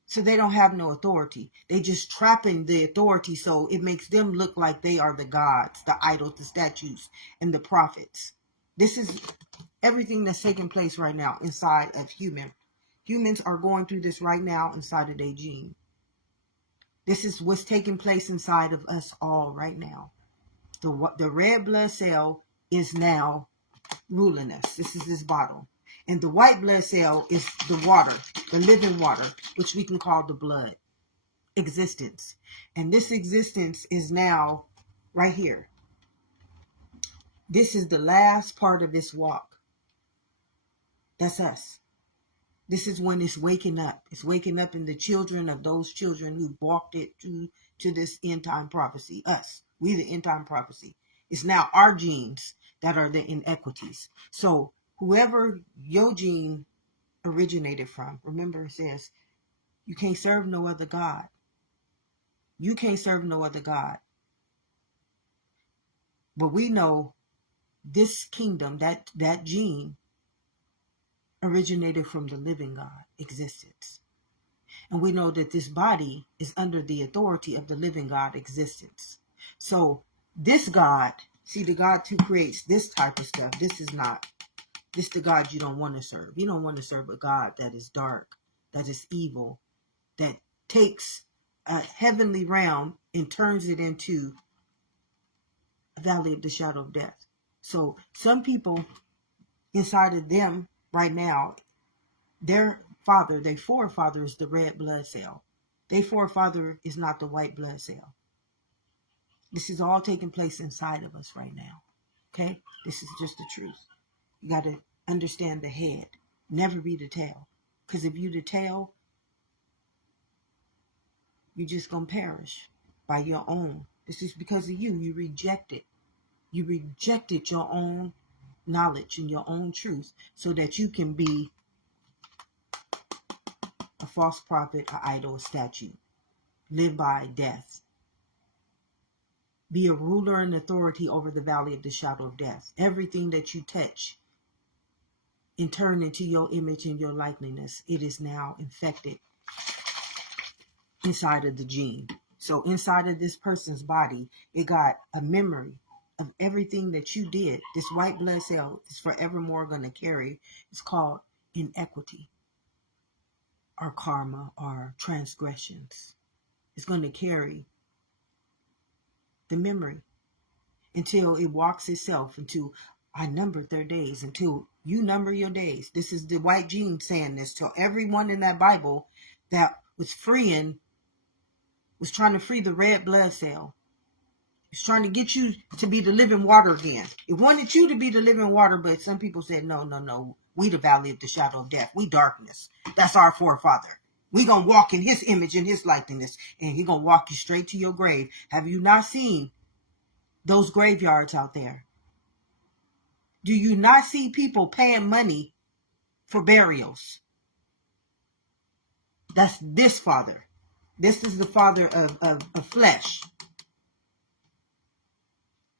So they don't have no authority. They just trapping the authority, so it makes them look like they are the gods, the idols, the statues, and the prophets. This is everything that's taking place right now inside of humans. Humans are going through this right now inside of their gene. This is what's taking place inside of us all right now. The red blood cell is now ruling us. This is this bottle. And the white blood cell is the water, the living water, which we can call the blood, existence. And this existence is now right here. This is the last part of this walk. That's us. This is when it's waking up. It's waking up in the children of those children who walked it to this end time prophecy. Us. We the end time prophecy. It's now our genes that are the inequities. So whoever your gene originated from, remember it says, you can't serve no other God. You can't serve no other God. But we know this kingdom, that gene, originated from the living God, existence. And we know that this body is under the authority of the living God, existence. So this God See, the God who creates this type of stuff, this is the God you don't want to serve. You don't want to serve a God that is dark, that is evil, that takes a heavenly realm and turns it into a valley of the shadow of death. So some people inside of them right now, their forefather is the red blood cell. Their forefather is not the white blood cell. This is all taking place inside of us right now. Okay? This is just the truth. You got to understand the head. Never be the tail. Because if you the tail, you're just going to perish by your own. This is because of you. You rejected. You rejected your own knowledge and your own truth so that you can be a false prophet, an idol, a statue. Live by death. Be a ruler and authority over the valley of the shadow of death. Everything that you touch and turn into your image and your likeness, it is now infected inside of the gene. So inside of this person's body, it got a memory of everything that you did. This white blood cell is forevermore going to carry. It's called inequity, or karma, or transgressions. It's going to carry the memory until it walks itself into, I numbered their days, until you number your days. This is the white gene saying this. Till everyone in that Bible that was trying to free the red blood cell. It's trying to get you to be the living water again. It wanted you to be the living water, but some people said, no. We the valley of the shadow of death. We darkness. That's our forefather. We gonna walk in his image and his likeness, and he gonna walk you straight to your grave. Have you not seen those graveyards out there? Do you not see people paying money for burials? That's this father. This is the father of flesh.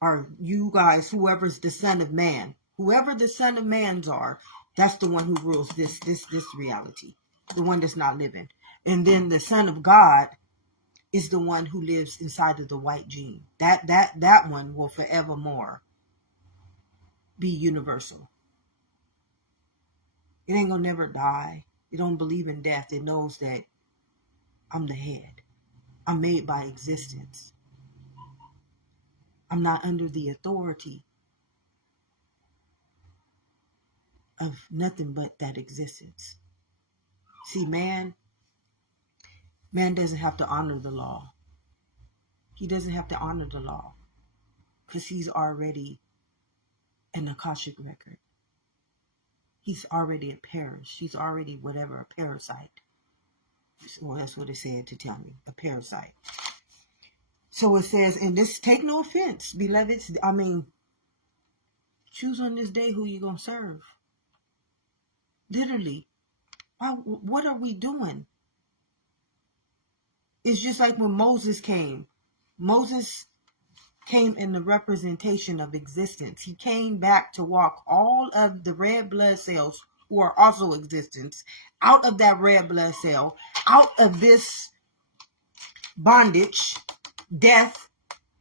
Or you guys, whoever's the son of man. Whoever the son of mans are, that's the one who rules this reality. The one that's not living. And then the son of God is the one who lives inside of the white gene. That one will forevermore be universal. It ain't gonna never die. It don't believe in death. It knows that I'm the head. I'm made by existence. I'm not under the authority of nothing but that existence. See, man doesn't have to honor the law. He doesn't have to honor the law because he's already an Akashic record. He's already a parish. He's already whatever, a parasite. Well, that's what it said to tell me, a parasite. So it says, and this, take no offense, beloveds. I mean, choose on this day who you're going to serve. Literally. What are we doing? It's just like when Moses came. Moses came in the representation of existence. He came back to walk all of the red blood cells who are also existence out of that red blood cell, out of this bondage, death,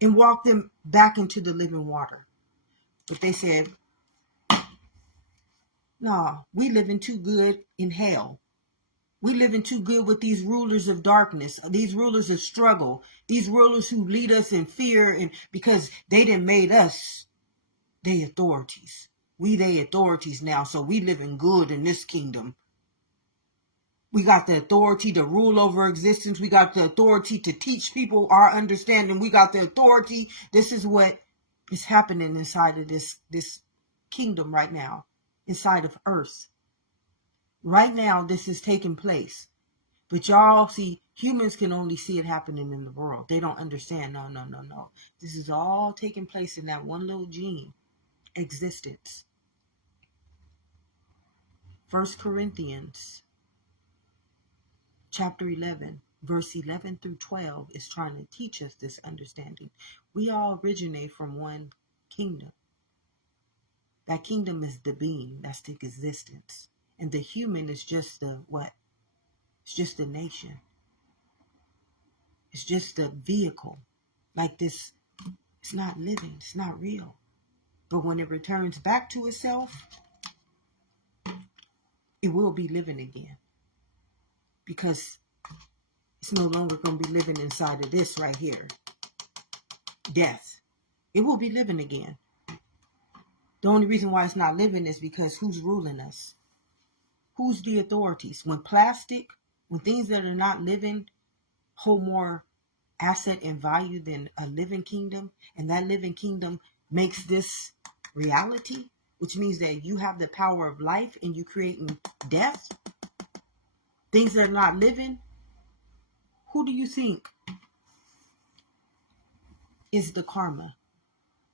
and walk them back into the living water. But they said, no, we living too good in hell. We living too good with these rulers of darkness, these rulers of struggle, these rulers who lead us in fear, and because they done made us they authorities. We they authorities now, so we living good in this kingdom. We got the authority to rule over existence. We got the authority to teach people our understanding. We got the authority. This is what is happening inside of this kingdom right now, inside of earth. Right now, this is taking place. But y'all see, humans can only see it happening in the world. They don't understand. No. This is all taking place in that one little gene, existence. 1 Corinthians chapter 11, verse 11 through 12 is trying to teach us this understanding. We all originate from one kingdom. That kingdom is the being. That's the existence. And the human is just the what? It's just the nation. It's just the vehicle. Like this It's not living. It's not real. But when it returns back to itself, it will be living again. Because it's no longer going to be living inside of this right here. Death. It will be living again. The only reason why it's not living is because who's ruling us? Who's the authorities? When things that are not living hold more asset and value than a living kingdom, and that living kingdom makes this reality, which means that you have the power of life and you creating death, things that are not living, who do you think is the karma?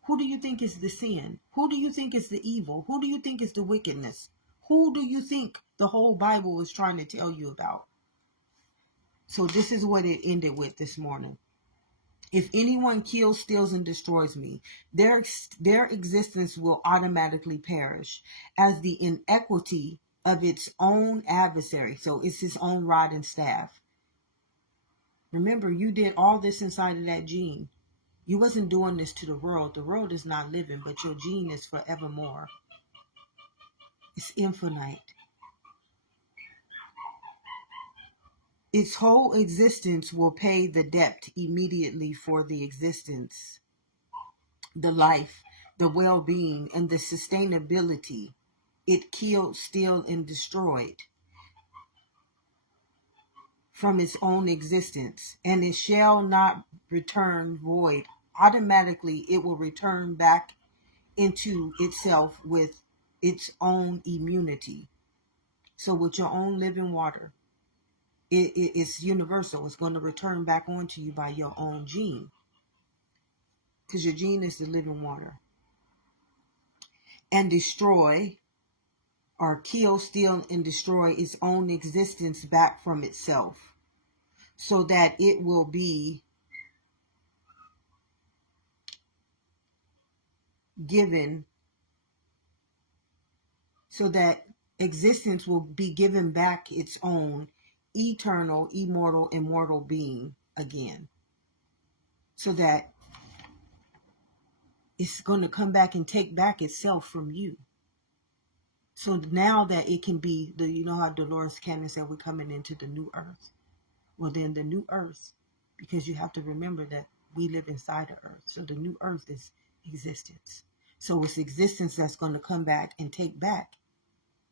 Who do you think is the sin? Who do you think is the evil? Who do you think is the wickedness? Who do you think the whole Bible is trying to tell you about? So this is what it ended with this morning. If anyone kills, steals, and destroys me, their existence will automatically perish as the inequity of its own adversary. So it's his own rod and staff. Remember, you did all this inside of that gene. You wasn't doing this to the world. The world is not living, but your gene is forevermore. It's infinite. Its whole existence will pay the debt immediately for the existence, the life, the well-being, and the sustainability it killed, steal, and destroyed from its own existence, and it shall not return void. Automatically, it will return back into itself with its own immunity. So with your own living water, it's universal. It's going to return back onto you by your own gene, because your gene is the living water. And destroy, or kill, steal, and destroy its own existence back from itself, so that it will be given, so that existence will be given back its own eternal, immortal, immortal being again. So that it's going to come back and take back itself from you. So now that it can be, you know how Dolores Cannon said we're coming into the new earth. Well, then the new earth, because you have to remember that we live inside the earth. So the new earth is existence. So it's existence that's going to come back and take back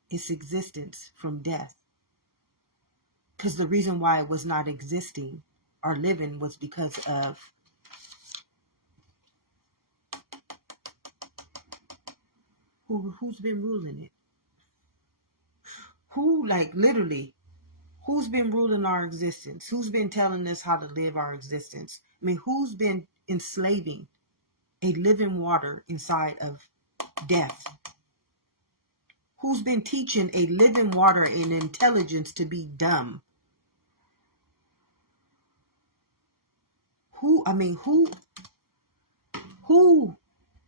its existence from death. Because the reason why it was not existing or living was because of who's been ruling it. Who, like literally, who's been ruling our existence? Who's been telling us how to live our existence? I mean, who's been enslaving a living water inside of death? Who's been teaching a living water and intelligence to be dumb? Who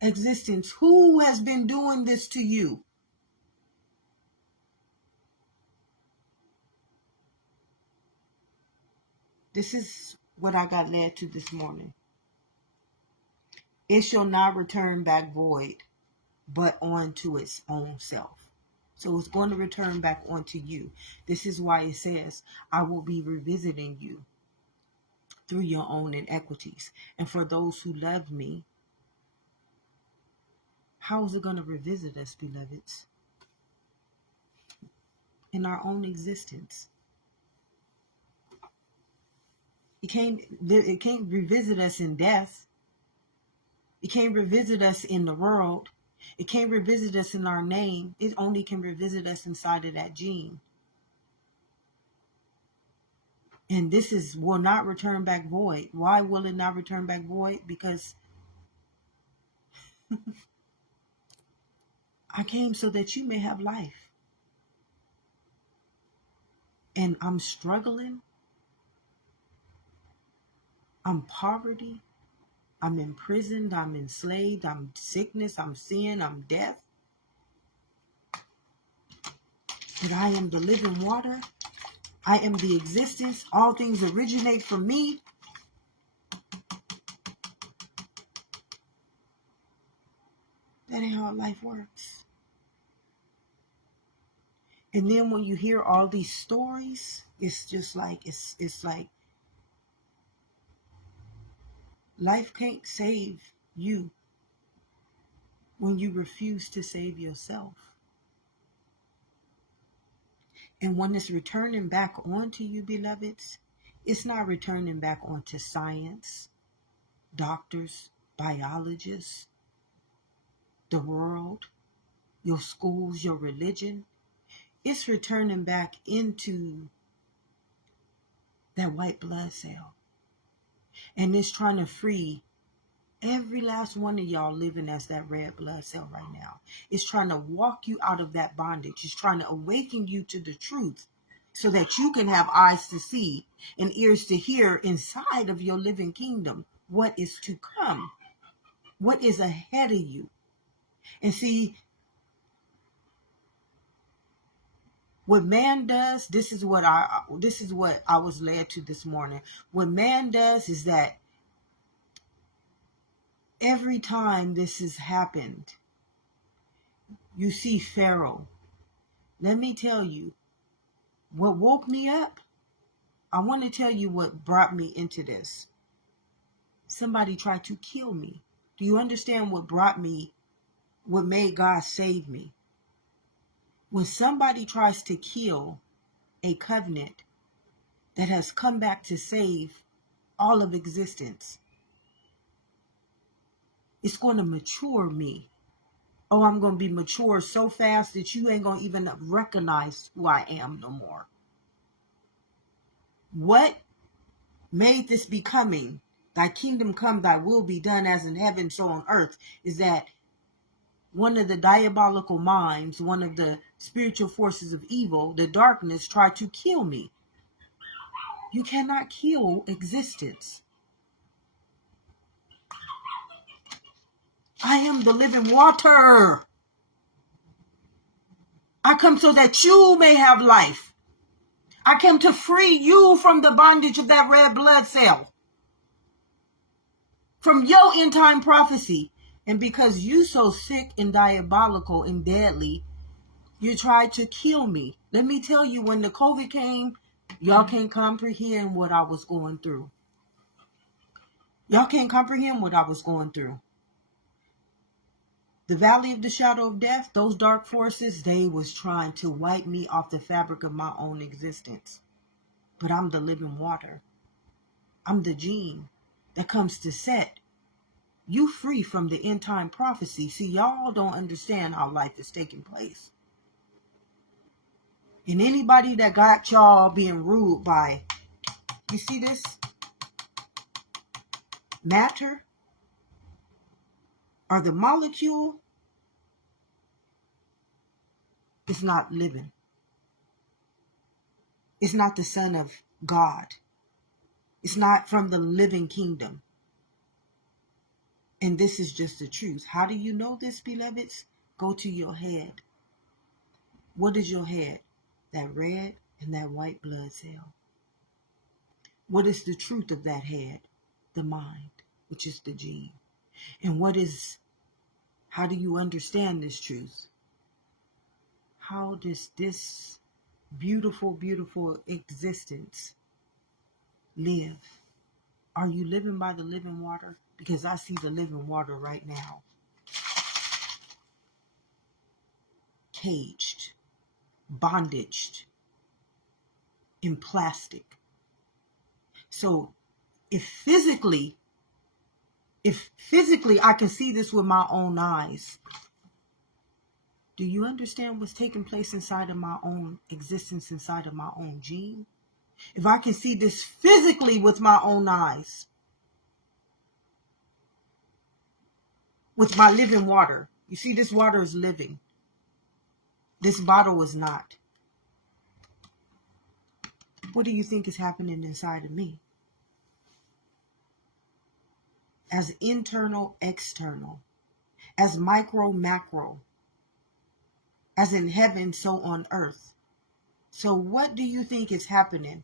existence, who has been doing this to you? This is what I got led to this morning. It shall not return back void, but onto its own self. So it's going to return back onto you. This is why it says, I will be revisiting you through your own inequities. And for those who love me, how is it going to revisit us, beloveds? In our own existence. It can't revisit us in death. It can't revisit us in the world. It can't revisit us in our name. It only can revisit us inside of that gene. And this will not return back void. Why will it not return back void? Because I came so that you may have life. And I'm struggling. I'm poverty. I'm imprisoned. I'm enslaved. I'm sickness. I'm sin. I'm death. But I am the living water. I am the existence. All things originate from me. That ain't how life works. And then when you hear all these stories, it's just like, it's like life can't save you when you refuse to save yourself. And when it's returning back onto you, beloveds, it's not returning back onto science, doctors, biologists, the world, your schools, your religion. It's returning back into that white blood cell. And it's trying to free every last one of y'all living as that red blood cell right now. It's trying to walk you out of that bondage. It's trying to awaken you to the truth so that you can have eyes to see and ears to hear inside of your living kingdom what is to come, what is ahead of you. And see, what man does, this is what I was led to this morning. What man does is that every time this has happened, you see Pharaoh. Let me tell you, what woke me up, I want to tell you what brought me into this. Somebody tried to kill me. Do you understand what made God save me? When somebody tries to kill a covenant that has come back to save all of existence, it's going to mature me. Oh, I'm going to be mature so fast that you ain't going to even recognize who I am no more. What made this becoming, thy kingdom come, thy will be done as in heaven, so on earth, is that one of the diabolical minds, one of the spiritual forces of evil, the darkness, tried to kill me. You cannot kill existence. I am the living water. I come so that you may have life. I came to free you from the bondage of that red blood cell, from your end time prophecy. And because you so sick and diabolical and deadly, you tried to kill me. Let me tell you, when the COVID came, y'all can't comprehend what I was going through. Y'all can't comprehend what I was going through. The valley of the shadow of death, those dark forces, they was trying to wipe me off the fabric of my own existence. But I'm the living water. I'm the gene that comes to set you free from the end time prophecy. See, y'all don't understand how life is taking place. And anybody that got y'all being ruled by, you see this? Matter or the molecule is not living. It's not the Son of God. It's not from the living kingdom. And this is just the truth. How do you know this, beloveds? Go to your head. What is your head? That red and that white blood cell. What is the truth of that head? The mind, which is the gene. And how do you understand this truth? How does this beautiful, beautiful existence live? Are you living by the living water? Because I see the living water right now. Caged, bondaged, in plastic. So if physically I can see this with my own eyes, do you understand what's taking place inside of my own existence, inside of my own gene? If I can see this physically with my own eyes, with my living water, you see this water is living. This bottle is not. What do you think is happening inside of me? As internal, external, as micro, macro, as in heaven, so on earth. So what do you think is happening?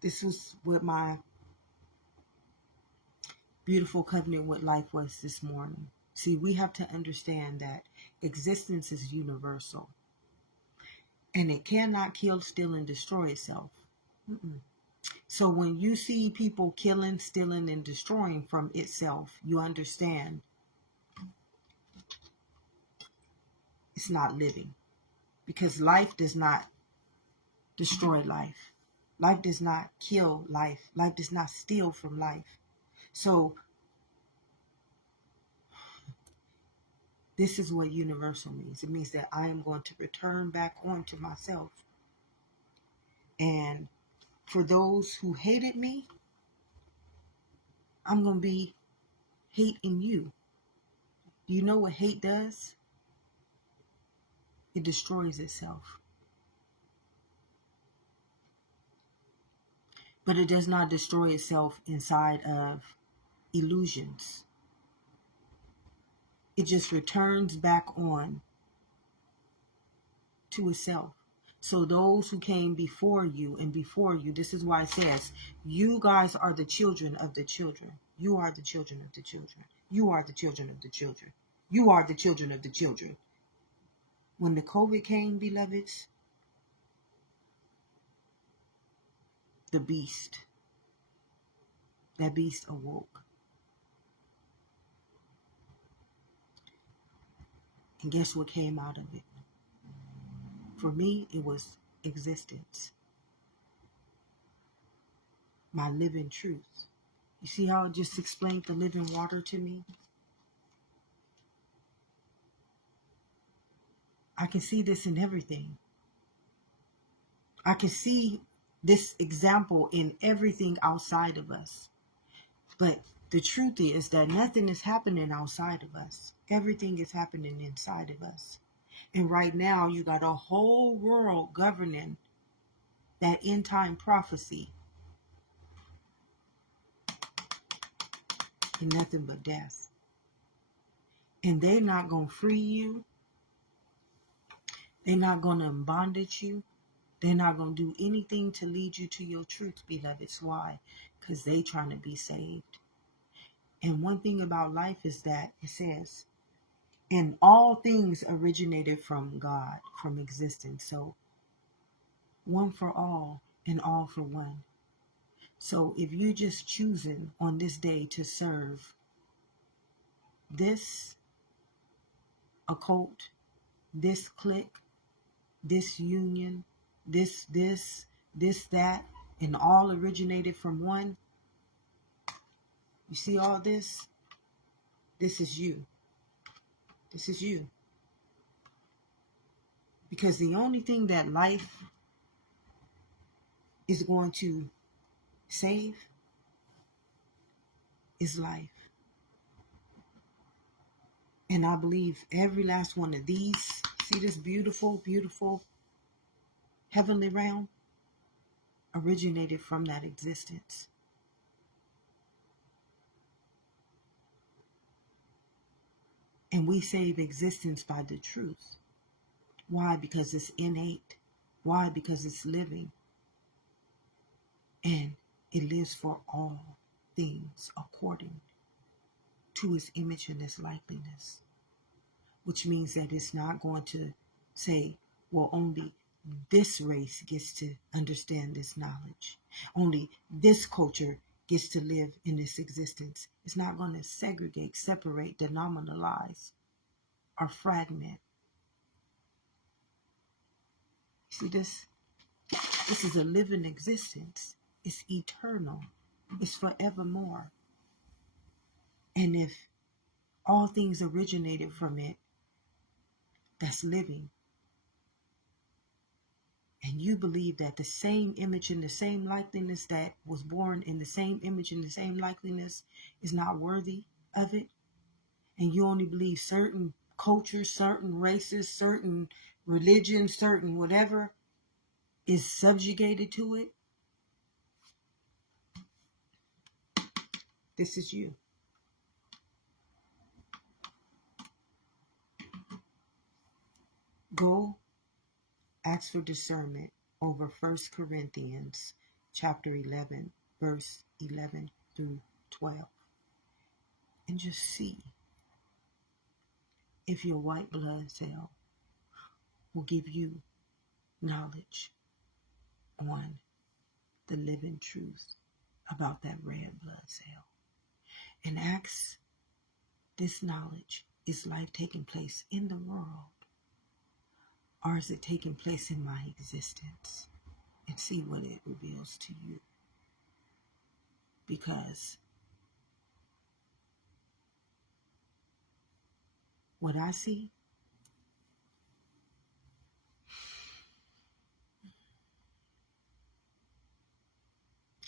This was what my beautiful covenant with life was this morning. See, we have to understand that existence is universal. And it cannot kill, steal, and destroy itself. So when you see people killing, stealing, and destroying from itself, you understand it's not living. Because life does not destroy life. Life does not kill life. Life does not steal from life. So this is what universal means. It means that I am going to return back onto myself. And for those who hated me, I'm going to be hating you. Do you know what hate does? It destroys itself. But it does not destroy itself inside of illusions. It just returns back on to itself. So those who came before you, this is why it says, you guys are the children of the children. You are the children of the children. You are the children of the children. You are the children of the children. When the COVID came, beloveds, the beast, that beast awoke. And guess what came out of it? For me, it was existence. My living truth. You see how it just explained the living water to me? I can see this in everything. I can see this example in everything outside of us. But the truth is that nothing is happening outside of us. Everything is happening inside of us. And right now, you got a whole world governing that end time prophecy and nothing but death. And they're not going to free you. They're not going to bondage you. They're not going to do anything to lead you to your truth, beloveds. Why? Because they trying to be saved. And one thing about life is that it says, and all things originated from God, from existence. So one for all and all for one. So if you're just choosing on this day to serve this occult, this clique, this union, this, that, and all originated from one, you see all this? This is you. This is you. Because the only thing that life is going to save is life. And I believe every last one of these, see this beautiful, beautiful heavenly realm, originated from that existence. And we save existence by the truth. Why? Because it's innate. Why? Because it's living. And it lives for all things according to its image and its likeness. Which means that it's not going to say, well, only this race gets to understand this knowledge. Only this culture gets to live in this existence. It's not going to segregate, separate, denominalize, or fragment. See this? This is a living existence. It's eternal. It's forevermore. And if all things originated from it, that's living. And you believe that the same image and the same likeness that was born in the same image and the same likeness is not worthy of it. And you only believe certain cultures, certain races, certain religions, certain whatever is subjugated to it. This is you. Go ask for discernment over 1 Corinthians chapter 11, verse 11 through 12, and just see if your white blood cell will give you knowledge on the living truth about that red blood cell. And ask, this knowledge, is life taking place in the world, or is it taking place in my existence? And see what it reveals to you. Because what I see,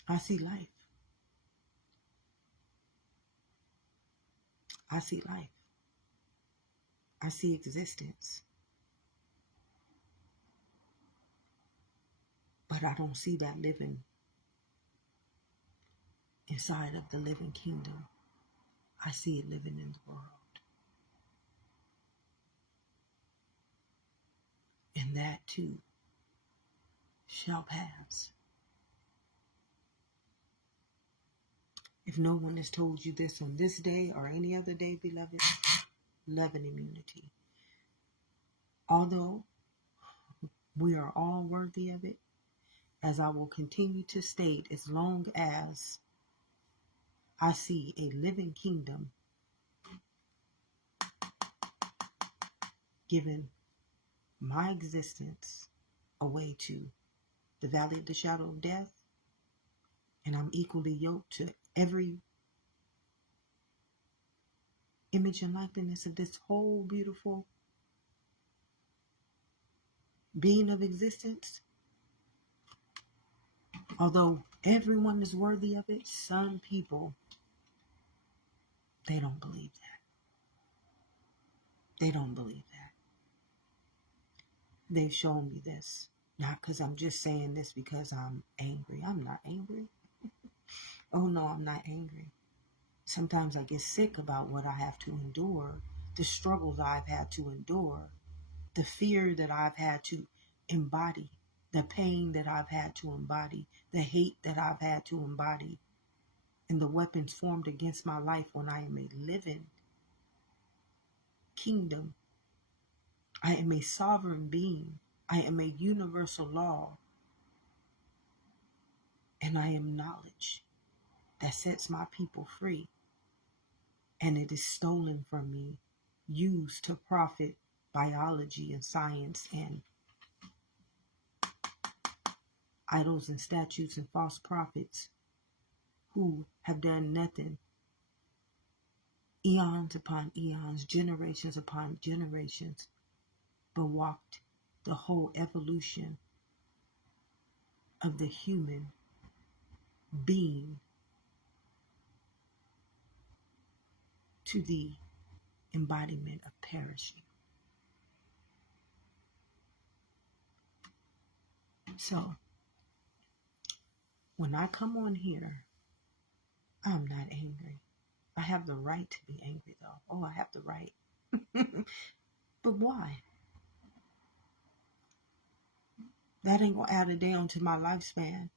I see life. I see life. I see existence. But I don't see that living inside of the living kingdom. I see it living in the world. And that too shall pass. If no one has told you this on this day or any other day, beloved, love and immunity. Although we are all worthy of it, as I will continue to state, as long as I see a living kingdom giving my existence away to the valley of the shadow of death, and I'm equally yoked to every image and likeness of this whole beautiful being of existence. Although everyone is worthy of it, some people, they don't believe that. They don't believe that. They've shown me this. Not because I'm just saying this because I'm angry. I'm not angry. Oh no, I'm not angry. Sometimes I get sick about what I have to endure, the struggles I've had to endure, the fear that I've had to embody, the pain that I've had to embody, the hate that I've had to embody, and the weapons formed against my life when I am a living kingdom. I am a sovereign being. I am a universal law. And I am knowledge that sets my people free. And it is stolen from me, used to profit biology and science and idols and statues and false prophets who have done nothing. Eons upon eons, generations upon generations, but walked the whole evolution of the human being to the embodiment of perishing. So, when I come on here, I'm not angry. I have the right to be angry, though. Oh, I have the right. But why? That ain't gonna add a day onto my lifespan.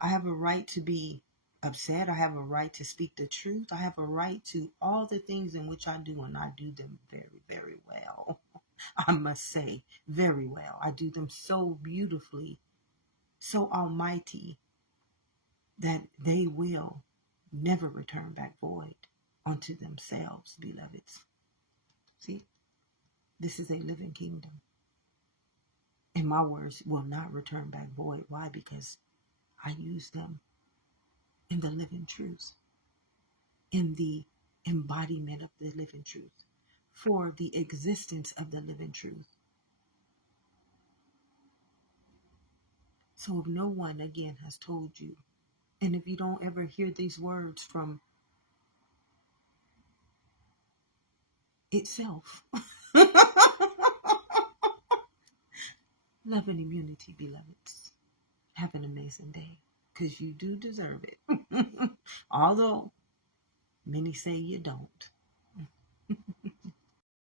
I have a right to be upset. I have a right to speak the truth. I have a right to all the things in which I do, and I do them very, very well. I must say, very well. I do them so beautifully, so almighty, that they will never return back void unto themselves, beloveds. See, this is a living kingdom. And my words will not return back void. Why? Because I use them in the living truth, in the embodiment of the living truth, for the existence of the living truth. So if no one, again, has told you, and if you don't ever hear these words from itself, love and immunity, beloveds. Have an amazing day, because you do deserve it. Although many say you don't.